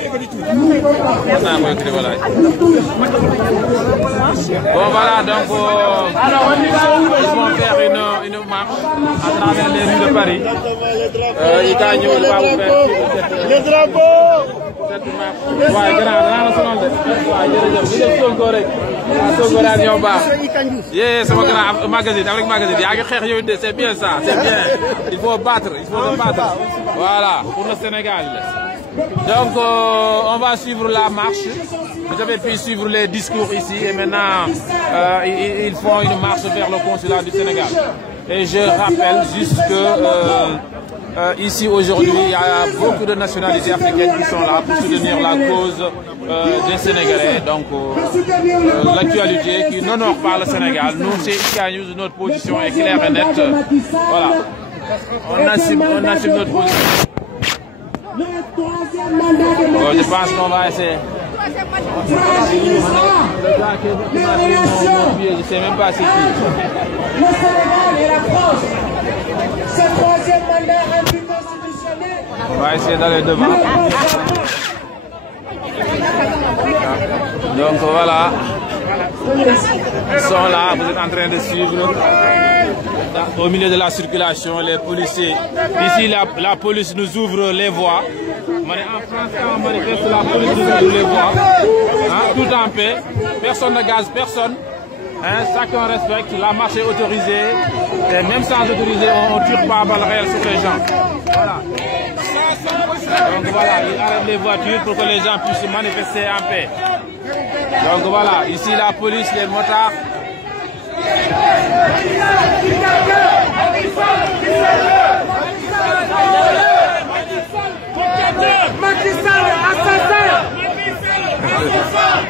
Bon voilà, donc ils vont faire une marche à travers les rues de Paris. Ils gagnent le drapeau. Ouais, grand national de. Ouais, c'est mon grand magazine, avec magazine. C'est bien ça, c'est bien. Il faut se battre. Voilà, pour le Sénégal. Donc, on va suivre la marche. Vous avez pu suivre les discours ici et maintenant, ils font une marche vers le consulat du Sénégal. Et je rappelle juste que ici aujourd'hui, il y a beaucoup de nationalités africaines qui sont là pour soutenir la cause des Sénégalais. Donc, l'actualité qui n'honore pas le Sénégal. Nous, c'est IK News, notre position est claire et nette. Voilà. On assume notre position. Bon, je pense qu'on va essayer. Je sais même pas c'est qui. Le Sénégal et la France. Ce 3e mandat anticonstitutionnel. On va essayer d'aller devant. Donc voilà. Ils sont là, vous êtes en train de suivre. Au milieu de la circulation, les policiers. Ici, la police nous ouvre les voies. En France, quand on manifeste, la police nous ouvre les voies. Hein, tout en paix. Personne ne gaze personne. Hein, chacun respecte. La marche est autorisée. Et même sans autoriser, on ne tire pas à balles réelles sur les gens. Voilà. Donc voilà, ils arrêtent les voitures pour que les gens puissent manifester en paix. Donc voilà, ici la police, les motards. Macky Sall, assassin!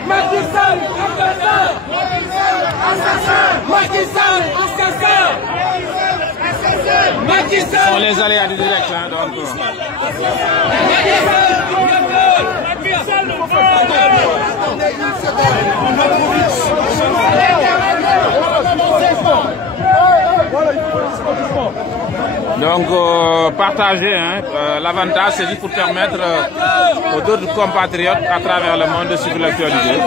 Macky Sall, Ce sont les aléas du direct, hein, donc. Donc, partager, hein, l'avantage, c'est pour permettre aux d'autres compatriotes à travers le monde de suivre l'actualité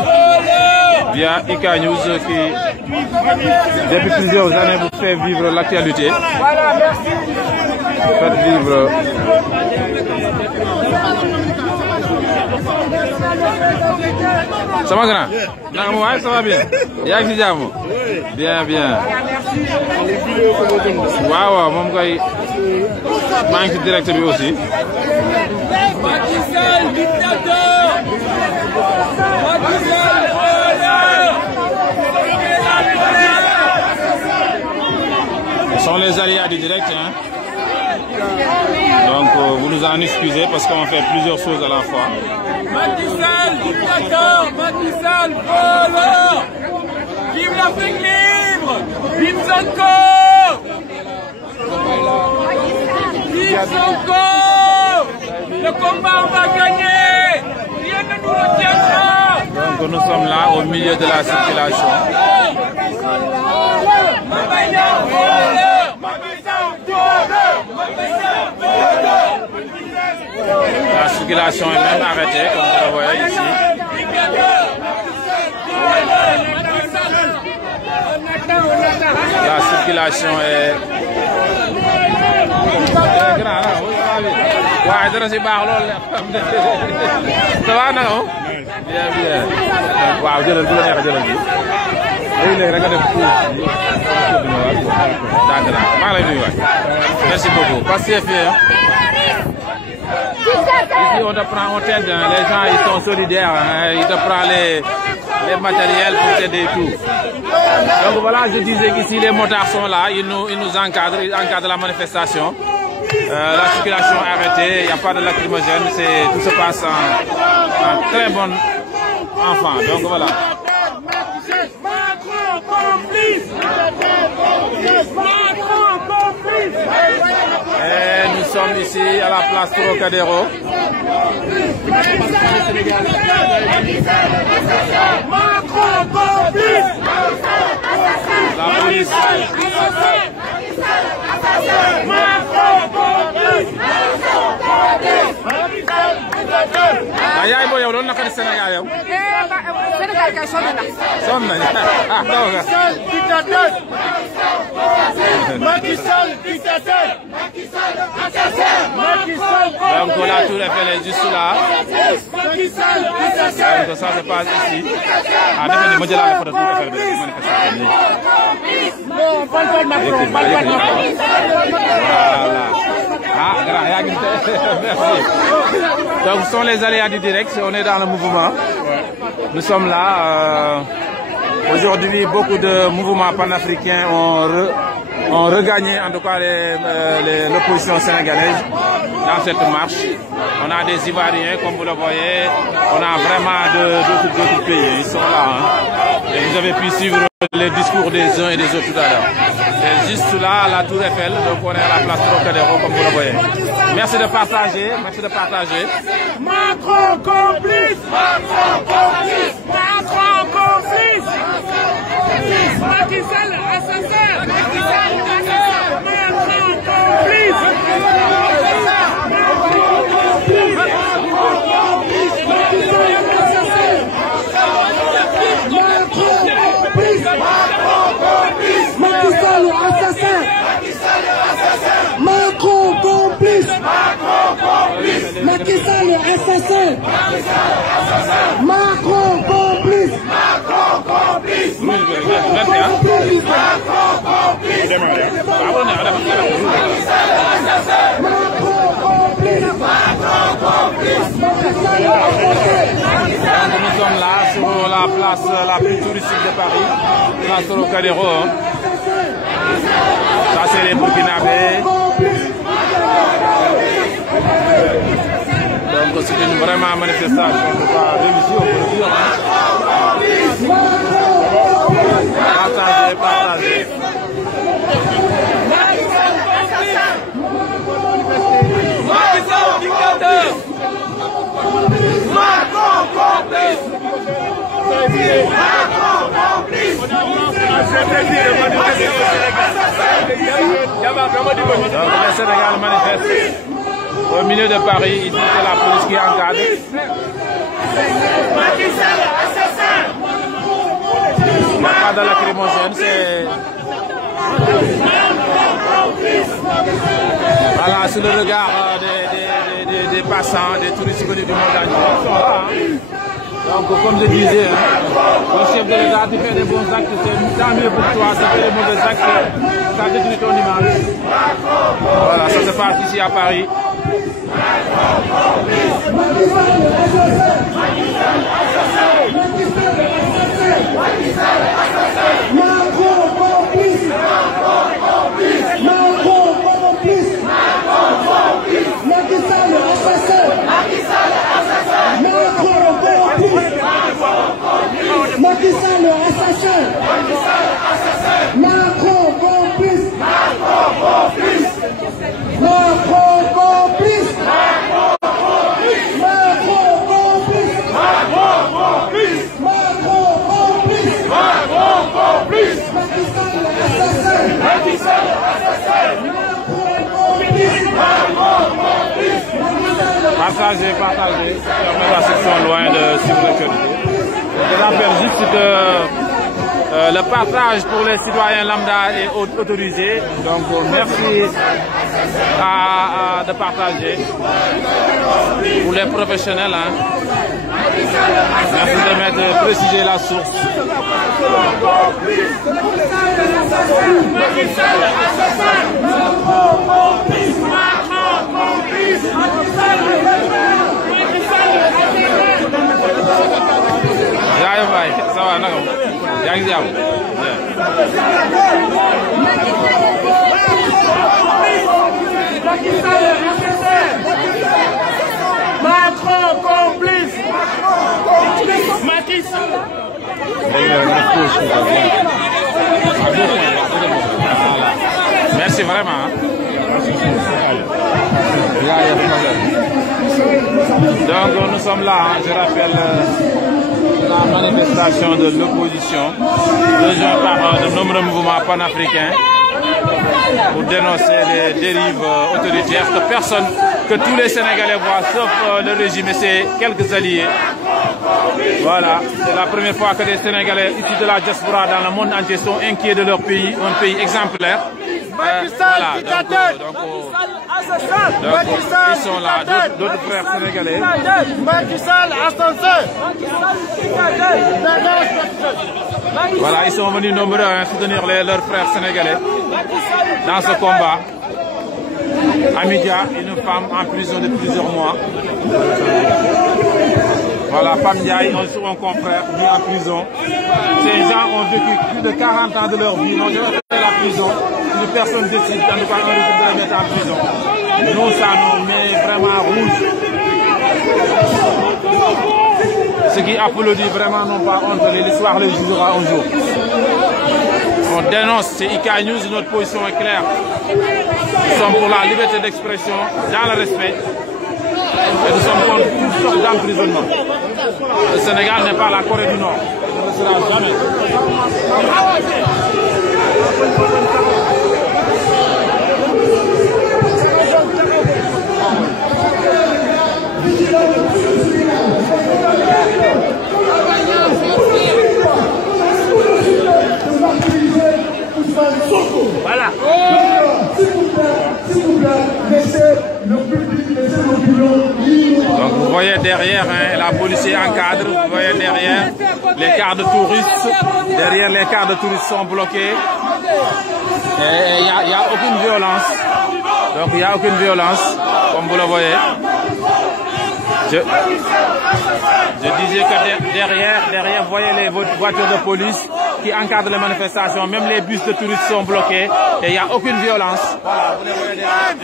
via IK News qui, depuis plusieurs années, vous fait vivre l'actualité. Vous faites vivre. Ça va grand? Ça va bien? Bien, bien. Waouh, mon gars, manque direct lui aussi. Macky Sall, dictateur! Macky Sall, voleur! Ce sont les aléas du direct, hein. Donc vous nous en excusez parce qu'on fait plusieurs choses à la fois. Macky Sall, dictateur! Macky Sall, voleur! Vive l'Afrique libre! Vive Sonko! Vive Sonko! Le combat, on va gagner! Rien ne nous retiendra! Donc nous sommes là au milieu de la circulation. La circulation est même arrêtée, comme vous le voyez ici. La circulation est... waaye dara si baax lool ça va naka moom bien bien waaw jëlal bu la neex jëlal bi léegi rek nga def tout dang na maa lay nuyu waay merci beaucoup Pastef ici on te prend, on t'aide, les gens ils sont solidaires, ils te prennent les matériels pour t'aider et tout. Donc voilà, je disais qu'ici les motards sont là, ils nous encadrent, ils encadrent la manifestation. La circulation est arrêtée, il n'y a pas de lacrymogène, tout se passe en très bon enfant. Donc voilà. Et nous sommes ici à la place Trocadéro. La police. yaay boo yow doon naka di Sénégal yow. Sénégal kay sonn na. Sonn nañu ah taw nga. Dictateur. Macky Sall dictateur. Macky Sall assassin. Macky Sall. Donc la tour Eiffel est juste là. Macky Sall dictateur. Donc ça se passe ici. Ah defe naa ma jëlaat photo tour Eiffel bi rek manifestation bi. Non, pas Macron, pas Macron. Voilà. Ah, grand, merci. Donc, ce sont les aléas du direct. On est dans le mouvement. Nous sommes là. Aujourd'hui, beaucoup de mouvements panafricains ont regagné, en tout cas, l'opposition sénégalaise dans cette marche. On a des Ivoiriens, comme vous le voyez. On a vraiment d'autres pays. Ils sont là. Hein. Et vous avez pu suivre les discours des uns et des autres tout à l'heure. C'est juste là, la tour Eiffel, donc on est à la place Trocadéro, comme vous le voyez. Merci de partager, merci de partager. Macron complice! Macron complice! Macron complice! Macky Sall assassin! Macky Sall assassin! Macron complice! Macky Sall assassin! Macron complice! Macky Sall assassin! Macron complice! Macron complice! Nous sommes là sur la place la plus touristique de Paris, place Trocadéro. Ça c'est les Burkinabés. Donc c'est une vraiment manifestation de religion, on peut dire. Partagez, partagez. Macron complice! Macron complice! Donc le Sénégal manifeste au milieu de Paris, ici c'est la police qui encadre. Macky Sall assassin! Il n'y a pas de lacrymogène, c'est... Voilà, sous le regard des passants, des touristes venus du monde entier. Donc, comme je disais, le chef de l'État, tu fais des bons actes, c'est tant mieux pour toi, tu fais des mauvais actes, ça détruit ton image. Voilà, ça se passe ici à Paris. Macky Sall assassin! Macron complice! Macron complice! Macron complice! Macron complice! Macron complice! Partagez, partagez. Permettez ceux qui sont loin de suivre l'actualité. Je rappelle juste que le partage pour les citoyens lambda est autorisé. Donc merci de partager. Pour les professionnels, hein. Merci de préciser la source. Jaay waay ça va naka yaa ngi jàmm. Macron complice. Macky Sall. Merci vraiment. Donc nous sommes là, hein, je rappelle la manifestation de l'opposition, rejointe par de nombreux mouvements panafricains pour dénoncer les dérives autoritaires que tous les Sénégalais voient, sauf le régime et ses quelques alliés. Voilà, c'est la première fois que les Sénégalais issus de la diaspora dans le monde entier sont inquiets de leur pays, un pays exemplaire. Voilà, donc ils sont là, d'autres frères sénégalais. Voilà, ils sont venus nombreux à soutenir leurs frères sénégalais dans ce combat. Amidia, une femme en prison de plusieurs mois. Voilà, Pam Ndiaye, un confrère, mis en prison. Ces gens ont vécu plus de 40 ans de leur vie, n'ont jamais fait la prison. Une personne décide, en tout cas, on risque de la mettre en prison. Nous, ça nous met vraiment rouge. Ceux qui applaudissent vraiment n'ont pas honte, l'histoire les jugera un jour. On dénonce, c'est IK News, notre position est claire. Nous sommes pour la liberté d'expression, dans le respect. Et nous sommes contre toutes sortes d'emprisonnement. Le Sénégal n'est pas la Corée du Nord. Ça ne le sera jamais. Voilà. Donc vous voyez derrière, hein, la police encadre, vous voyez derrière les cars de touristes, derrière les cars de touristes sont bloqués. Et il n'y a aucune violence. Donc il n'y a aucune violence, comme vous le voyez. Je disais que derrière, vous voyez les voitures de police qui encadrent les manifestations, même les bus de touristes sont bloqués et il n'y a aucune violence. Voilà, vous les voyez derrière.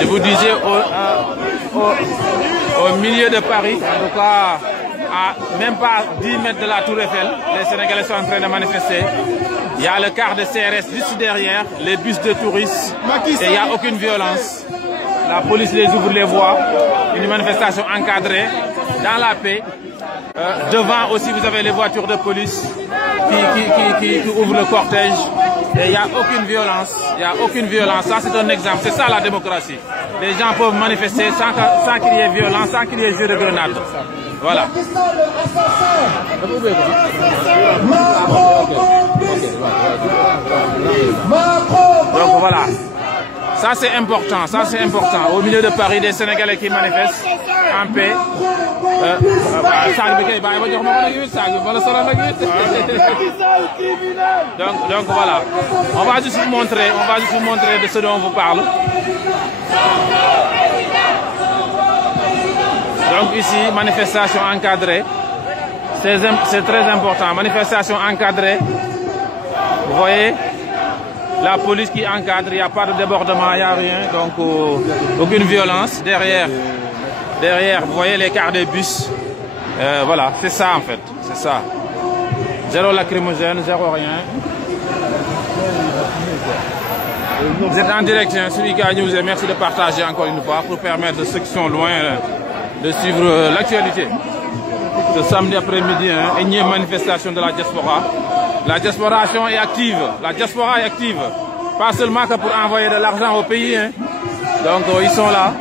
Je vous disais au milieu de Paris, en tout cas à même pas 10 mètres de la Tour Eiffel, les Sénégalais sont en train de manifester. Il y a le car de CRS juste derrière, les bus de touristes, et il n'y a aucune violence. La police les ouvre les voies, une manifestation encadrée, dans la paix. Devant aussi, vous avez les voitures de police qui ouvrent le cortège. Et il n'y a aucune violence. Il n'y a aucune violence. Ça, c'est un exemple. C'est ça la démocratie. Les gens peuvent manifester sans qu'il y ait violence, sans qu'il y ait jeu de grenade. Voilà. Donc voilà. Ça c'est important, ça c'est important. Au milieu de Paris, des Sénégalais qui manifestent en paix. Donc voilà. On va juste vous montrer de ce dont on vous parle. Donc ici, manifestation encadrée. C'est très important. Manifestation encadrée. Vous voyez? La police qui encadre, il n'y a pas de débordement, il n'y a rien, donc aucune violence. Derrière, vous voyez les cars de bus. Voilà, c'est ça en fait, c'est ça. Zéro lacrymogène, zéro rien. Vous êtes en direct sur IK News et merci de partager encore une fois pour permettre à ceux qui sont loin de suivre l'actualité. Ce samedi après-midi, énième manifestation de la diaspora. La diasporation est active. La diaspora est active. Pas seulement que pour envoyer de l'argent au pays. Donc ils sont là.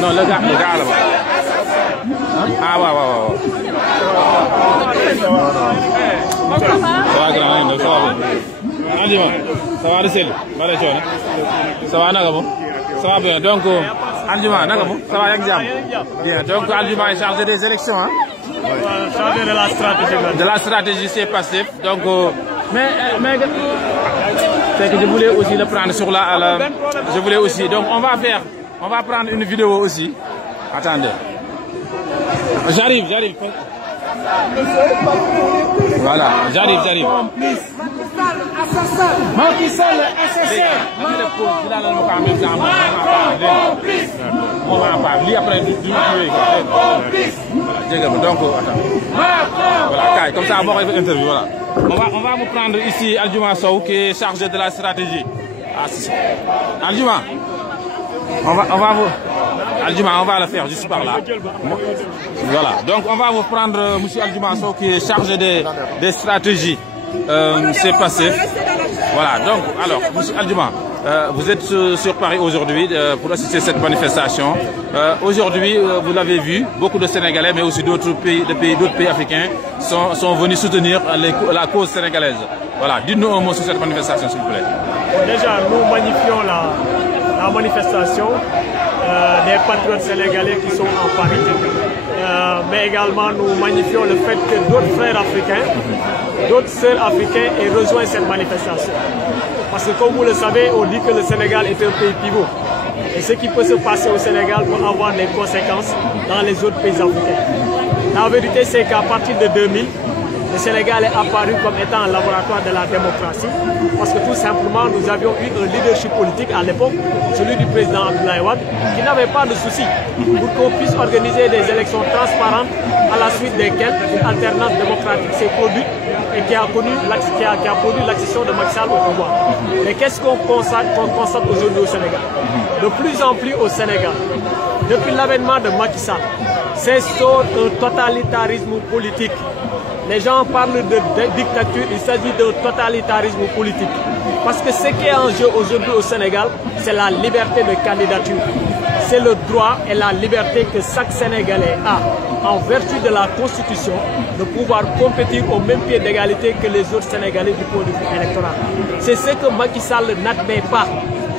Non, le gars là-bas. Ah, ouais. Ça va, grand, ça va bien. Ça va, Rissel. Ça va, Nagamo. Ça va bien. Donc, Alduma, Nagamo, ça va, Yagdiam. Bien. Donc, Alduma est chargé des élections. Chargé de la stratégie. De la stratégie, c'est passif. Donc, mais c'est que je voulais aussi le prendre sur la. Je voulais aussi. Donc, on va prendre une vidéo aussi. Attendez. J'arrive. Voilà, j'arrive. Macky Sall, assassin. On va en parler après du donc, voilà, comme ça, on va interview. Voilà. On va vous prendre ici Alduma Sow qui est chargé de la stratégie. Alduma, on va le faire juste par là. Voilà, donc on va vous prendre M. Alduma Sow qui est chargé des stratégies. C'est passé. Voilà, donc, alors, M. Alduma, vous êtes sur Paris aujourd'hui pour assister à cette manifestation. Aujourd'hui, vous l'avez vu, beaucoup de Sénégalais, mais aussi d'autres pays africains sont venus soutenir la cause sénégalaise. Voilà, dites-nous un mot sur cette manifestation, s'il vous plaît. Déjà, nous magnifions la manifestation des patriotes sénégalais qui sont en Paris. Mais également, nous magnifions le fait que d'autres frères africains, d'autres sœurs africains aient rejoint cette manifestation. Parce que comme vous le savez, on dit que le Sénégal est un pays pivot. Et ce qui peut se passer au Sénégal peut avoir des conséquences dans les autres pays africains. La vérité, c'est qu'à partir de 2000, le Sénégal est apparu comme étant un laboratoire de la démocratie parce que tout simplement nous avions eu un leadership politique à l'époque, celui du président Abdoulaye Wade, qui n'avait pas de soucis pour qu'on puisse organiser des élections transparentes à la suite desquelles une alternance démocratique s'est produite et qui a produit l'accession de Macky Sall au pouvoir. Mais qu'est-ce qu'on constate aujourd'hui au Sénégal? De plus en plus au Sénégal, depuis l'avènement de Macky Sall, c'est un totalitarisme politique. Les gens parlent de dictature, il s'agit de totalitarisme politique. Parce que ce qui est en jeu aujourd'hui au Sénégal, c'est la liberté de candidature. C'est le droit et la liberté que chaque Sénégalais a, en vertu de la Constitution, de pouvoir compétir au même pied d'égalité que les autres Sénégalais du point de vue électoral. C'est ce que Macky Sall n'admet pas.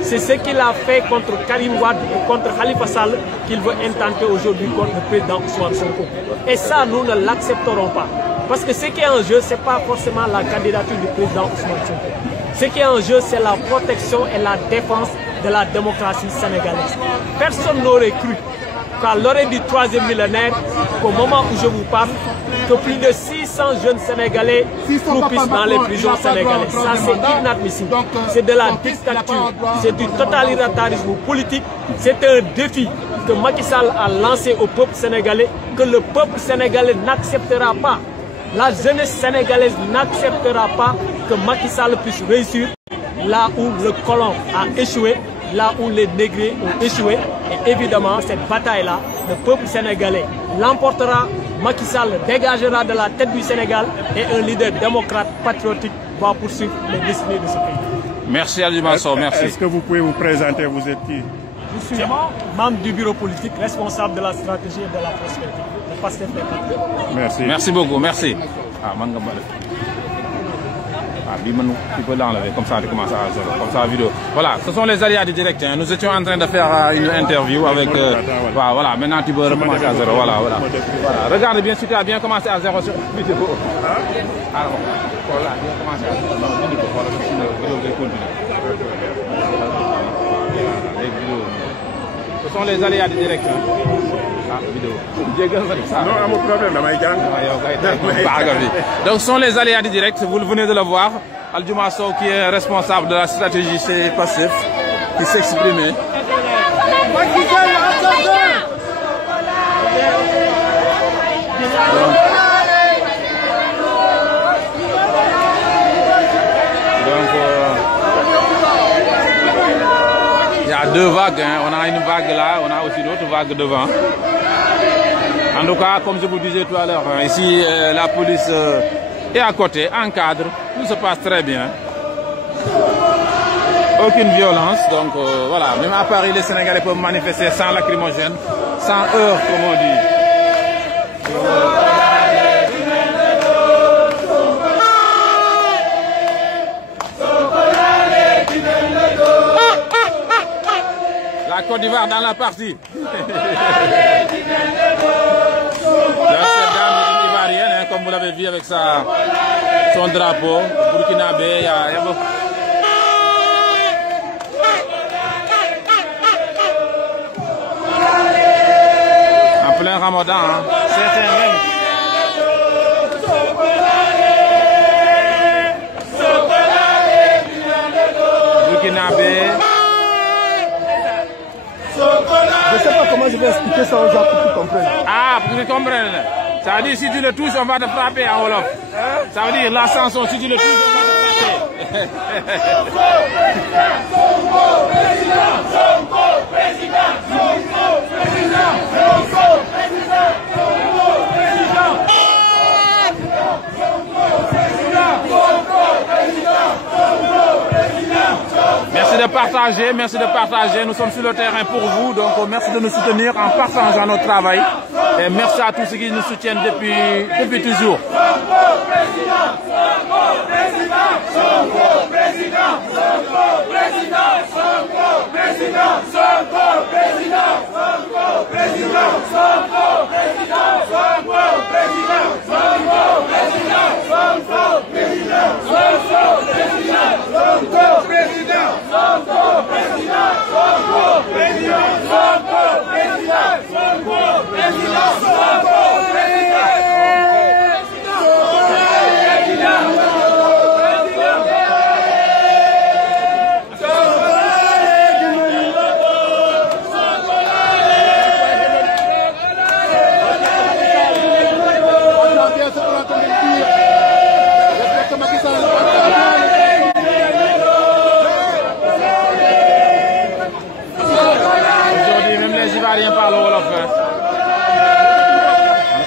C'est ce qu'il a fait contre Karim Wade et contre Khalifa Sall qu'il veut intenter aujourd'hui contre le président Ousmane Sonko. Et ça, nous ne l'accepterons pas. Parce que ce qui est en jeu, ce n'est pas forcément la candidature du président Ousmane Sonko. Ce qui est en jeu, c'est la protection et la défense de la démocratie sénégalaise. Personne n'aurait cru qu'à l'orée du 3e millénaire, qu'au moment où je vous parle, que plus de 600 jeunes Sénégalais croupissent dans les prisons sénégalaises. Ça, c'est inadmissible. C'est de la dictature, c'est du totalitarisme politique. C'est un défi que Macky Sall a lancé au peuple sénégalais, que le peuple sénégalais n'acceptera pas. La jeunesse sénégalaise n'acceptera pas que Macky Sall puisse réussir là où le colon a échoué, là où les négrés ont échoué. Et évidemment, cette bataille-là, le peuple sénégalais l'emportera. Macky Sall dégagera de la tête du Sénégal et un leader démocrate patriotique va poursuivre les destinées de ce pays. Merci Alduma Sow, merci. Est-ce que vous pouvez vous présenter? Vous êtes qui? Je suis membre du bureau politique, responsable de la stratégie et de la prospérité. Merci. Merci beaucoup, merci. Ah, tu peux l'enlever, comme ça tu commences à zéro, comme ça la vidéo. Voilà, ce sont les aléas du direct. Hein. Nous étions en train de faire une interview avec... voilà, maintenant tu peux recommencer à zéro. Voilà. Regarde bien si tu as bien commencé à zéro sur la vidéo. Alors, voilà, bien commencé à zéro. Ce sont les aléas du direct. Hein. Non, mon problème, donc ce sont les aléas du direct, vous venez de le voir. Aldiouma Sow qui est responsable de la stratégie chez Pastef, qui s'exprimait. Il y a deux vagues, hein. On a une vague là, on a aussi d'autres vagues devant. En tout cas, comme je vous disais tout à l'heure, ici la police est à côté, encadre, tout se passe très bien. Aucune violence, donc voilà, même à Paris, les Sénégalais peuvent manifester sans lacrymogène, sans heurts, comme on dit. La Côte d'Ivoire dans la partie. Cette dame ivoirienne, hein, comme vous l'avez vu avec son drapeau, burkinabé, il y a beaucoup. En plein Ramadan, hein. Certains même. Burkinabé. Je ne sais pas comment je vais expliquer ça aux gens pour qu'ils comprennent. Ah, pour qu'ils comprennent. Ça veut dire si tu le touches, on va te frapper en Wolof. Ça veut dire la chanson, si tu le touches, on va te frapper. Merci de partager, nous sommes sur le terrain pour vous, donc merci de nous soutenir en partageant notre travail et merci à tous ceux qui nous soutiennent depuis toujours.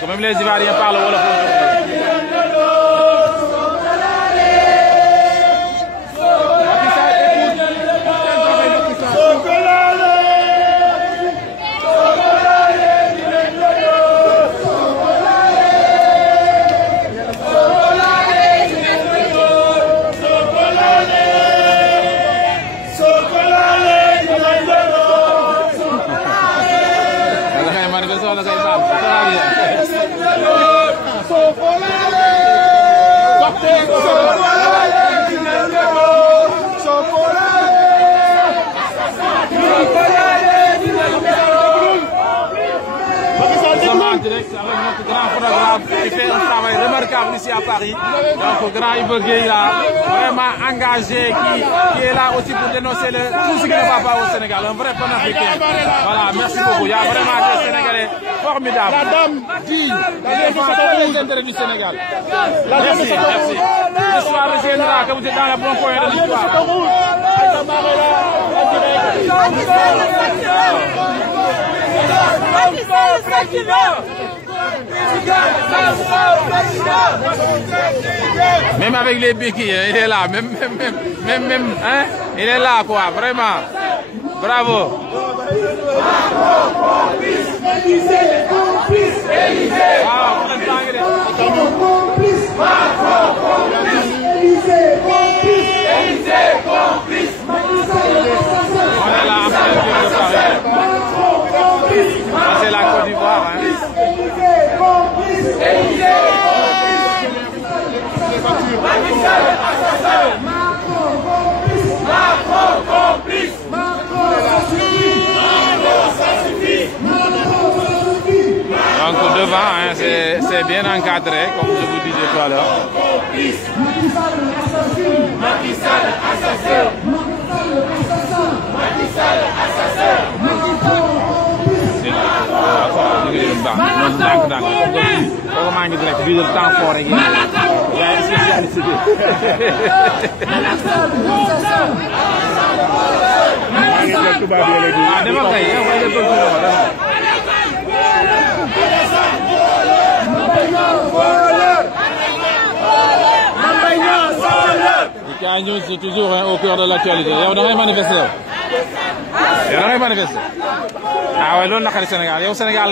Même les Ivoiriens parlent Wolof aujourd'hui. Direct avec notre grand photographe qui fait un travail remarquable ici à Paris. Donc, grand Ivo Gueye là, vraiment engagé, qui est là aussi pour dénoncer tout ce qui ne va pas au Sénégal. Un vrai panafricain. Voilà, merci beaucoup. Il y a vraiment des Sénégalais formidables. La dame digne, qui défend tous les intérêts du Sénégal. Merci, merci. L'histoire reviendra que vous êtes dans le bon coin de l'histoire. Même avec les béquilles, hein, il est là, même, hein, il est là, quoi, vraiment. Bravo. C'est la Côte d'Ivoire, hein. Macron complice. est bien encadré, comme je vous disais tout à l'heure. Macky Sall assassin. Macky Sall assassin. maa ngi direct bii de temps fort rek yaay spécialité bi. dama kay yow nga jël ko c'est toujours au cœur de l'actualité. yow da ngay manifester yow. yow da ngay manifester. ah waaye loolu naqari Sénégal yow Sénégal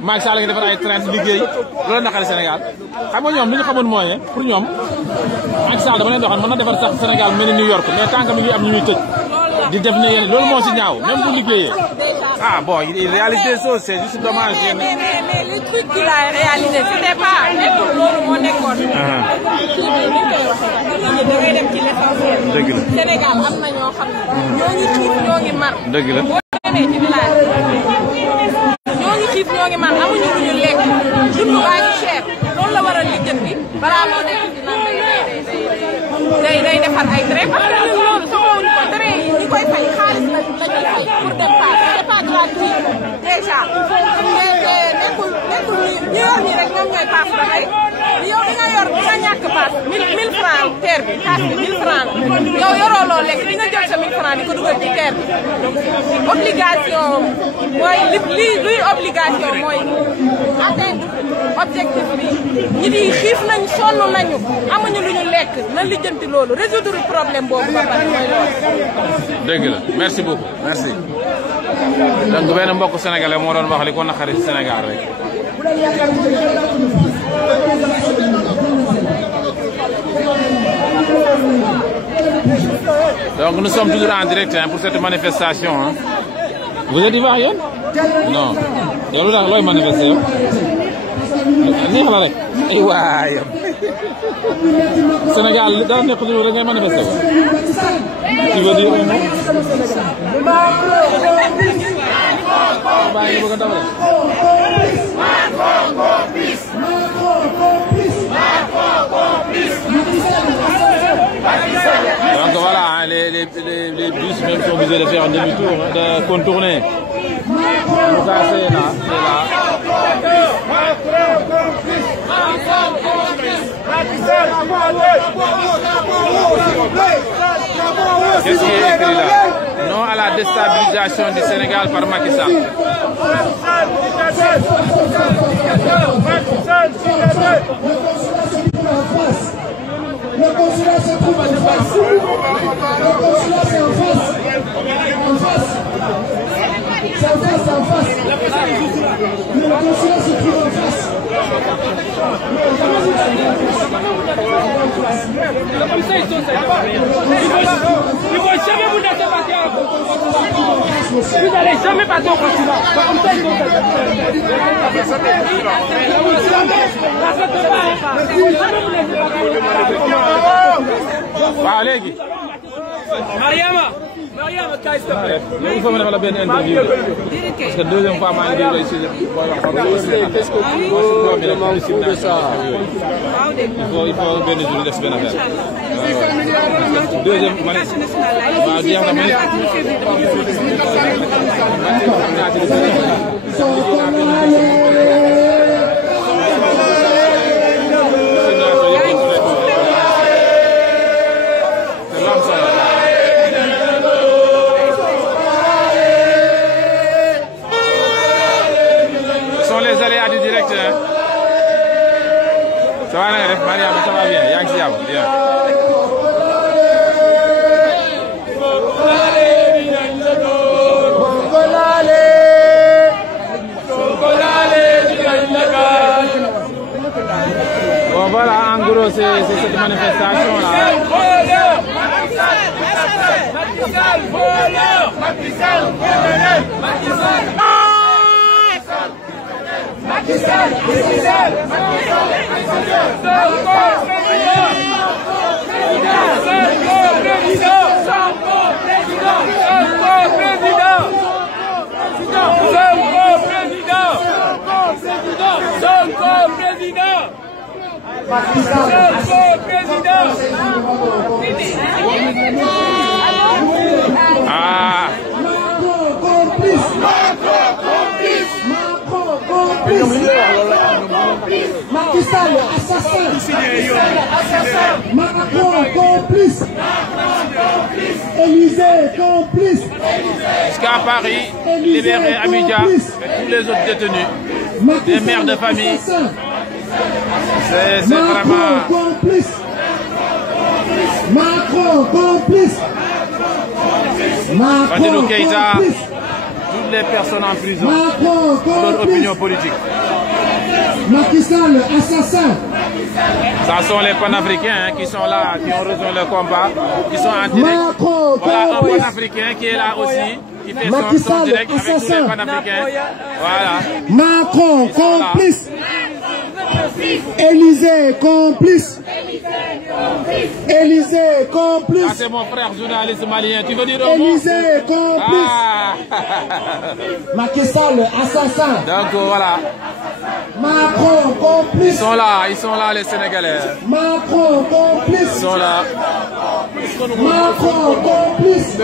Macky Sall nga defar ay train liggéey loolu naqari Sénégal xam nga ñoom li ñu xamoon mooy pour ñoom Macky Sall dama leen doxal mën na defar sax Sénégal mel ni New York mais tant que mi ngi am ñu ñuy tëj di def ne yéen loolu moo si ñaaw même bu liggéeyee. ah bon il réalise des choses c'est juste dommage. mais le truc qu'il a réalisé c'était pas nekkul loolu moo nekkoon. kii bi ni ñu koy waxee nit ñi da ngay dem ci l'essentiel. dëgg la Sénégal am na ñoo xam ne ñoo ngi xiif ñoo ngi mar. dëgg la boo demee ci village ñoo ngi xiif ñoo ngi mar amuñu lu ñu lekk dund baa ngi cher loolu la war a lijjanti balaa moo nekk di naan day defar ay train parce que ñun loolu soxlawuñu ko train yi ñi koy fay xaalis la ñuy fay pour dem paas c'est pas gratuit déjà nekkul ñu yor ñi rek ñoom ñooy paas ba tey yow di nga yor di nga ñàkk paas 1000 francs terre bi paas bi 1000 francs yow yoroo loo lekk di nga jël sa 1000 francs di ko dugal ci terre bi obligation mooy luy obligation mooy atteindre objectif bi ñi di xiif nañ sonn nañu amuñu lu ñu lekk na lijjanti loolu résoudre problème boobu ba pare mooy loolu. dëgg la merci beaucoup merci. donc benn mbokk sénégalais moo doon wax li ko naqari Sénégal rek. donc nous sommes toujours en direct pour cette manifestation. Hein. Vous êtes ivoirien? Non. yow lu tax looy manifester yow. neex la rek. ay waay Sénégal dara nekk toujours rek ngay manifester. tu veux dire un mot. baa ngi bëgg a daw rek. Donc voilà, hein, les bus même sont obligés de faire un demi-tour, de contourner. Donc ça c'est là, Qu'est-ce qui est écrit là? Non à la déstabilisation du Sénégal par Macky Sall. Le consulat se trouve en face. Le consulat c'est en face. En face. C'est en face, c'est en face. Le consulat se trouve en face. Comme ça, ils sont ils vont jamais vous laisser partir. Vous n'allez jamais partir au consulat. Comme ça, ils sont waaw léegi. Mariama, kaay s'il te plaît. il faut ma defal la benn interview parce que deuxième fois maa ngi déglu ay sujet booy wax il faut benn jour def benn affaire. deuxième ma ne waaw jeex na ça va na nga def Mariama ça va bien yaa ngi si jàmm bien. Bon voilà en gros c'est cette manifestation là. Macky Sall, président Ah. Macky Sall, assassin. Macron, complice. Élysée, complice. Jusqu'à Paris, libérer Amidia et tous les autres détenus, des mères de famille. C'est vraiment... complice. Macron, complice. Fadilou Keïta, toutes les personnes en prison pour leur opinion politique. Macky Sall, assassin. Ça sont les panafricains qui sont là, qui ont rejoint le combat, qui sont en direct. Voilà un panafricain qui est là aussi, qui fait son direct avec tous les panafricains. Voilà. Macron, complice. Élysée, complice. Élysée, complice. Ah, c'est mon frère journaliste malien. Tu veux dire Élysée, complice. Ah. Macky Sall, assassin. Donc voilà. Macron, complice. Ils sont là les Sénégalais. Macron, complice. Ils sont là. Macron, complice.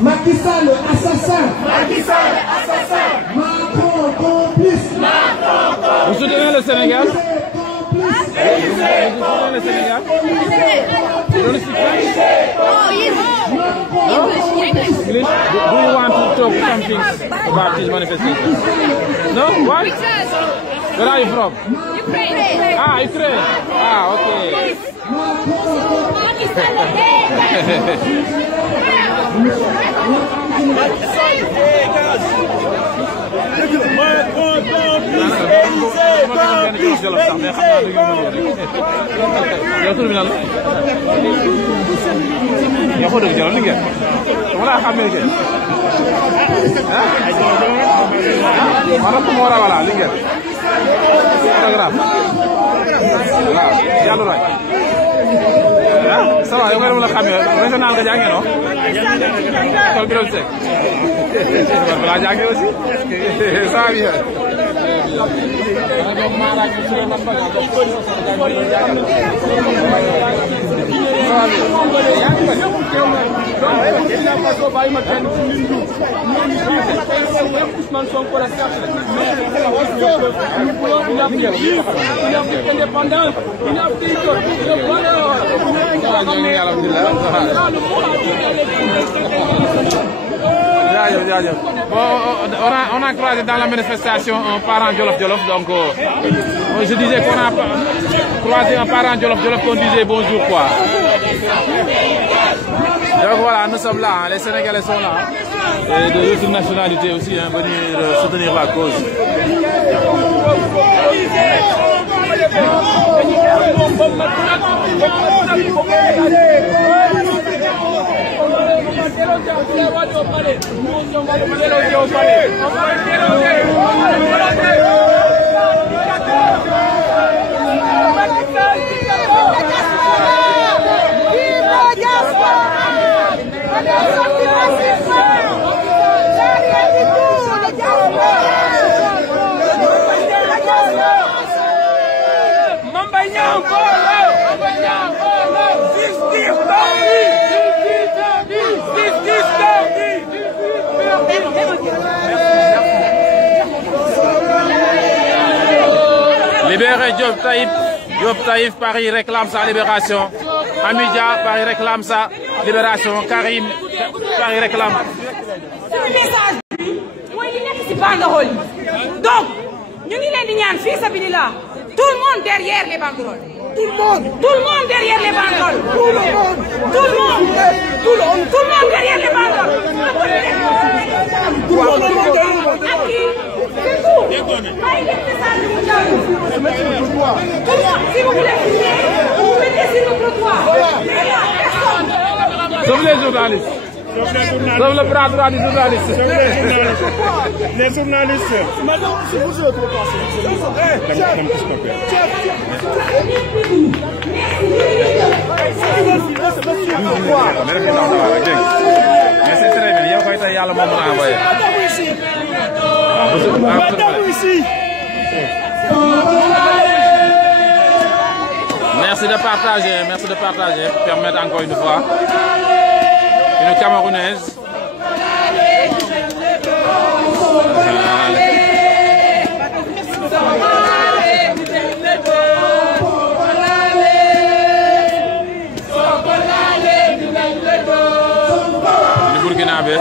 Macky Sall, assassin. Macky Sall, assassin. Macron, complice. Vous soutenez le Sénégal? Vous soutenez le Sénégal? You don't speak French? No? English? Do you want to talk something about this manifestation? No? What? Where are you from? Ukraine. Ah, Ukraine. Ah, okay. Ça va, yow nga dem la xamee régional nga jàngee no école Birame Seck balaa jàngee aussi ça va bien Bon, on a croisé dans la manifestation un parent Jolof, donc je disais qu'on a croisé un parent Jolof qu'on disait bonjour quoi. Donc voilà, nous sommes là, les Sénégalais sont là, et de d'autres nationalités aussi, venir soutenir la cause. Libérez Diop Taïf, Paris réclame sa libération. Amidia, Paris réclame sa libération. Karim, Paris réclame. Donc, nous tout le monde derrière les banderoles. Tout le monde derrière les banderoles. Tout le monde derrière les banderoles. C'est tout. Si vous voulez filmer, vous mettez sur le trottoir. Sauf les journalistes. Sauf le bras droit du journaliste. Les journalistes. Madame, si vous êtes au mais c'est très bien, il y a quoi il y a le moment envoyé. Madame ici. Merci de partager, pour permettre encore une fois une Camerounaise. Le Burkinabé.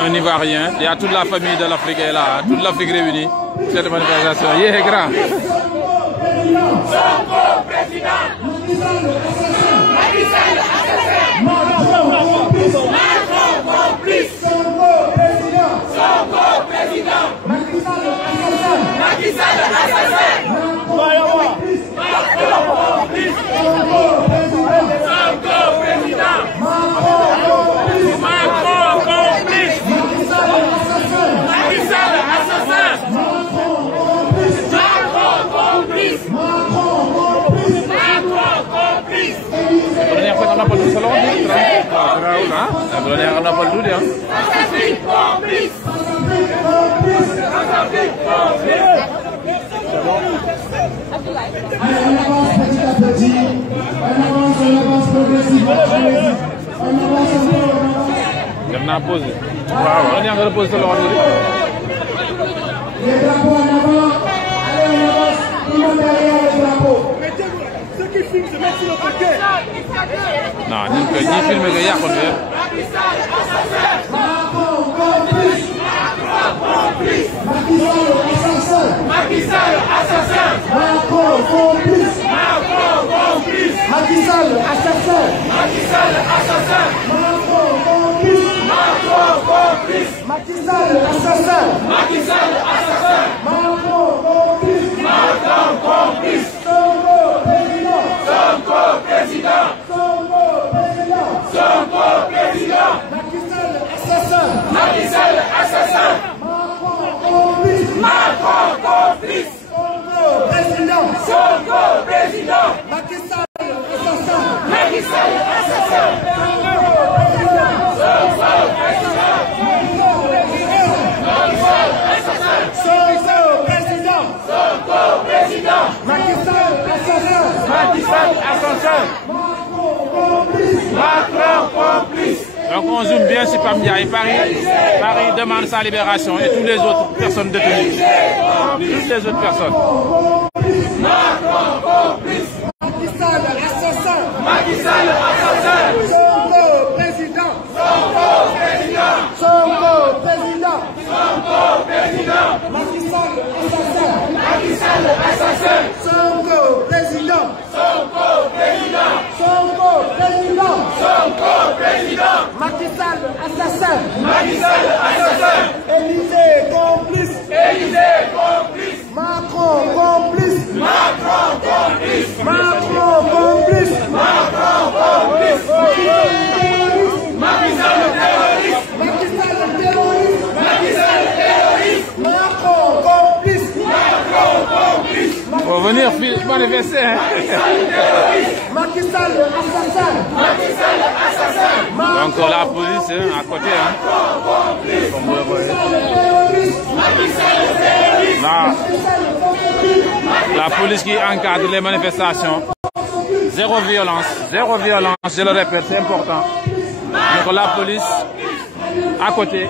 Un Ivoirien, il y a toute la famille de l'Afrique est là, toute l'Afrique réunie, cette manifestation. Yeah, grand. Jangan pause. Wow, ini yang pause selalu dulu. Nah, ini film ke ya kon ya. Donc on zoome bien sur Pam Ndiaye. Paris demande sa libération et toutes les autres personnes détenues. Toutes les autres personnes. Élysée complice. Macron complice. Faut venir manifester. Macky Sall assassin. Donc la police à côté. Comme vous le voyez. La police qui encadre les manifestations. Zéro violence, je le répète, c'est important. Donc la police à côté,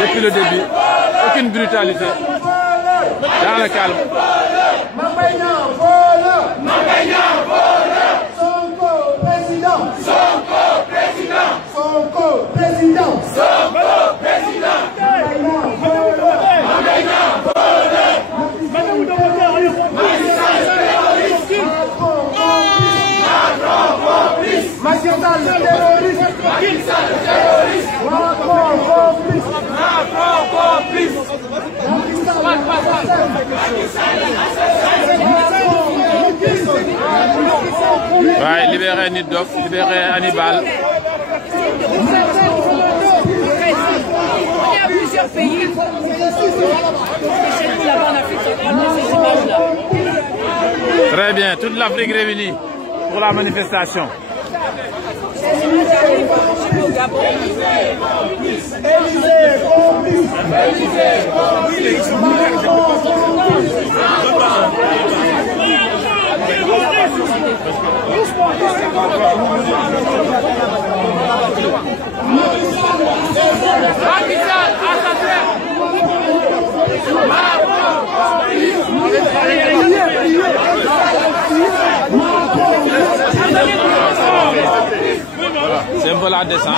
depuis le début, aucune brutalité, dans le calme. Ouais, libérer Niddof, libérer Hannibal. On est à plusieurs pays. Chez nous, là-bas en Afrique, ces images-là. Très bien, toute l'Afrique réunie pour la manifestation. C'est un peu la descente.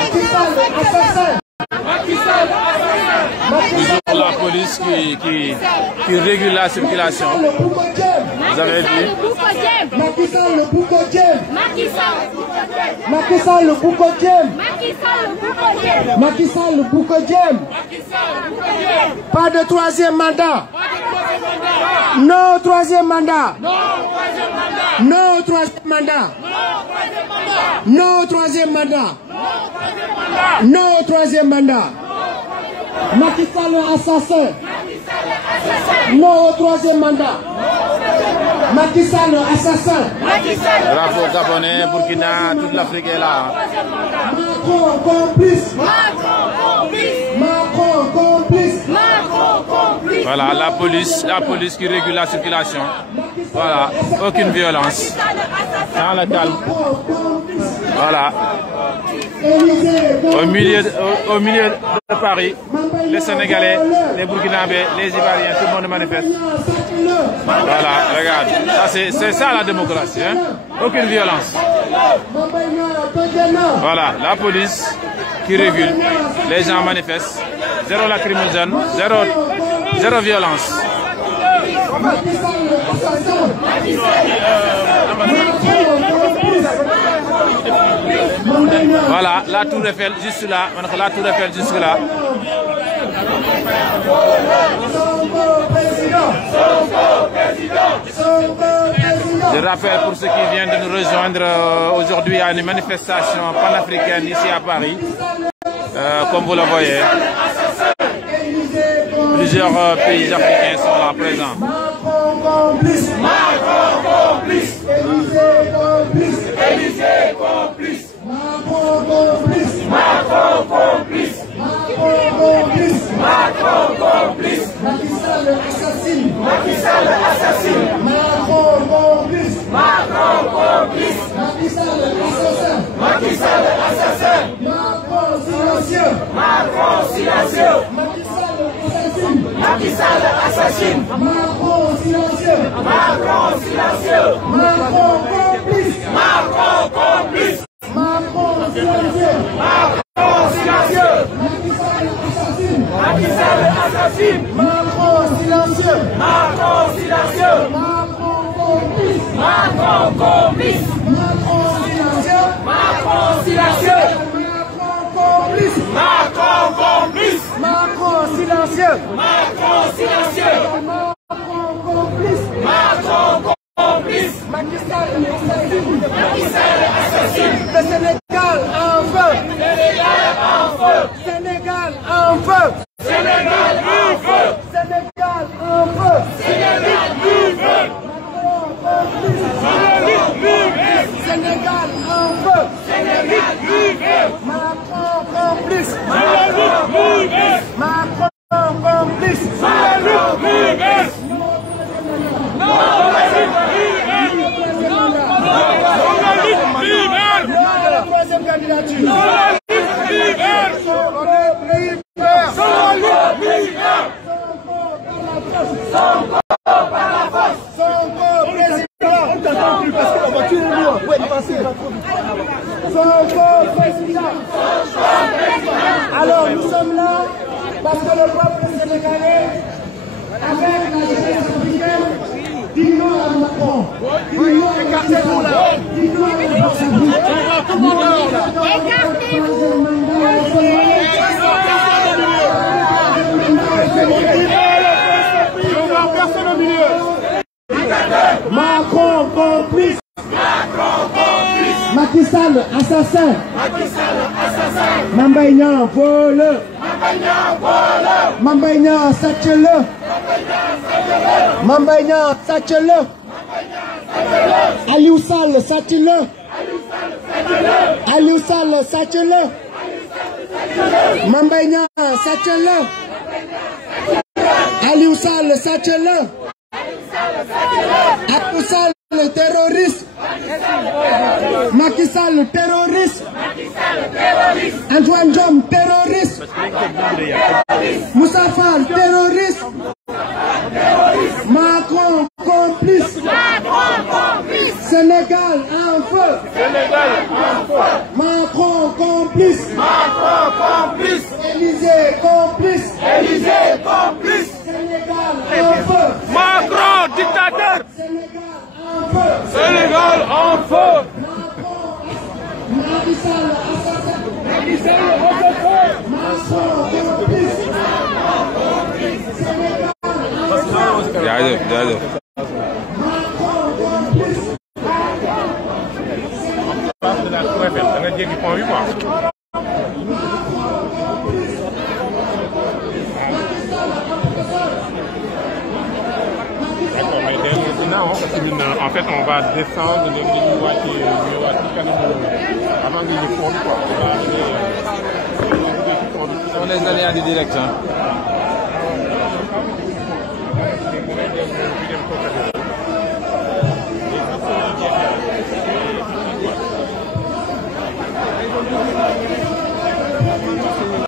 Toujours la police qui régule la circulation. Vous avez vu? Macky Sall le Boukodjem. Macky Sall le Boukodjem. Macky Sall le Boukodjem. Pas de troisième mandat. Non au troisième mandat. Non au troisième mandat. Non au troisième mandat. Non au troisième mandat. Macky Sall le assassin. Non au troisième mandat. Macky Sall le assassin. Drapeau gabonais, Burkina, toute l'Afrique est là. Macron complice. Macron complice. Voilà, la police qui régule la circulation. Voilà, aucune violence. Dans le calme. Voilà. Au milieu de Paris, les Sénégalais, les Burkinabés, les Ivoiriens, tout le monde manifeste. Voilà, regarde. C'est ça la démocratie. Hein? Aucune violence. Voilà, la police qui régule. Les gens manifestent. Zéro lacrymogène, zéro violence. Voilà, la tour Eiffel juste là. La tour Eiffel jusque là. Je rappelle pour ceux qui viennent de nous rejoindre aujourd'hui à une manifestation panafricaine ici à Paris. Comme vous le voyez, plusieurs pays africains sont là présents. Macron complice. Macron complice. Élysée complice. Élysée complice. Macron complice. Macron complice. Macron complice. Macron complice. Macky Sall assassine. Macky Sall assassine. Macron complice. Macron complice. Macky Sall assassin. Macky Sall assassin. Macron silencieux. Macron silencieux. Macky Sall assassine. Macky Sall assassine. Macron silencieux. Macron silencieux. Macron complice. Macron complice. Macron silencieux. Macron silencieux. Macky Sall assassine. Macron silencieux. Macron silencieux. Macron complice. Macron complice. Macron silencieux. Macron silencieux. Macron complice. Macron complice. Macron silencieux. Macron silencieux. Macron complice. Macron complice. Macky Sall assassine. Macky Sall assassine. Le Sénégal en feu. Sénégal en feu. Sénégal en feu. Sénégal en feu. Sénégal en feu. Sénégal en feu. Macron complice. Sénégal en feu. Sénégal en feu. Macron complice. Macron complice. Macron complice. La troisième candidature. Sonko par la force. Sonko président. On t'attend plus parce que la voiture est lourde. Ouais, Sonko président. Alors nous sommes là parce que le peuple sénégalais, avec la jeunesse africaine, dit non à Macron. Dit non à Écartez-vous là. Dit non à Macron complice. Macky Sall assassin. Mame Mbaye Niang voleur. Mame Mbaye Niang sàcc-le. Mame Mbaye Niang sàcc-le. Aliou Sall sàcc-le. Aliou Sall sàcc la. Mame Mbaye Niang sàcc la. Aliou Sall sàcc la. Aliou Sall terroriste. Macky Sall terroriste. Antoine Diome terroriste. Moussa Fall terroriste. Macron complice. Sénégal en feu. Macron complice. Élysée complice. Sénégal en feu. Macron dictateur. Sénégal en feu. Macky Sall assassin. Macron complice. jaajëf jaajëf. da nga jéggi pont bi quoi. D'accord, mais maintenant, en fait, on va descendre de avant qu'il y ait pont quoi. Ce sont les aléas du direct. Hein.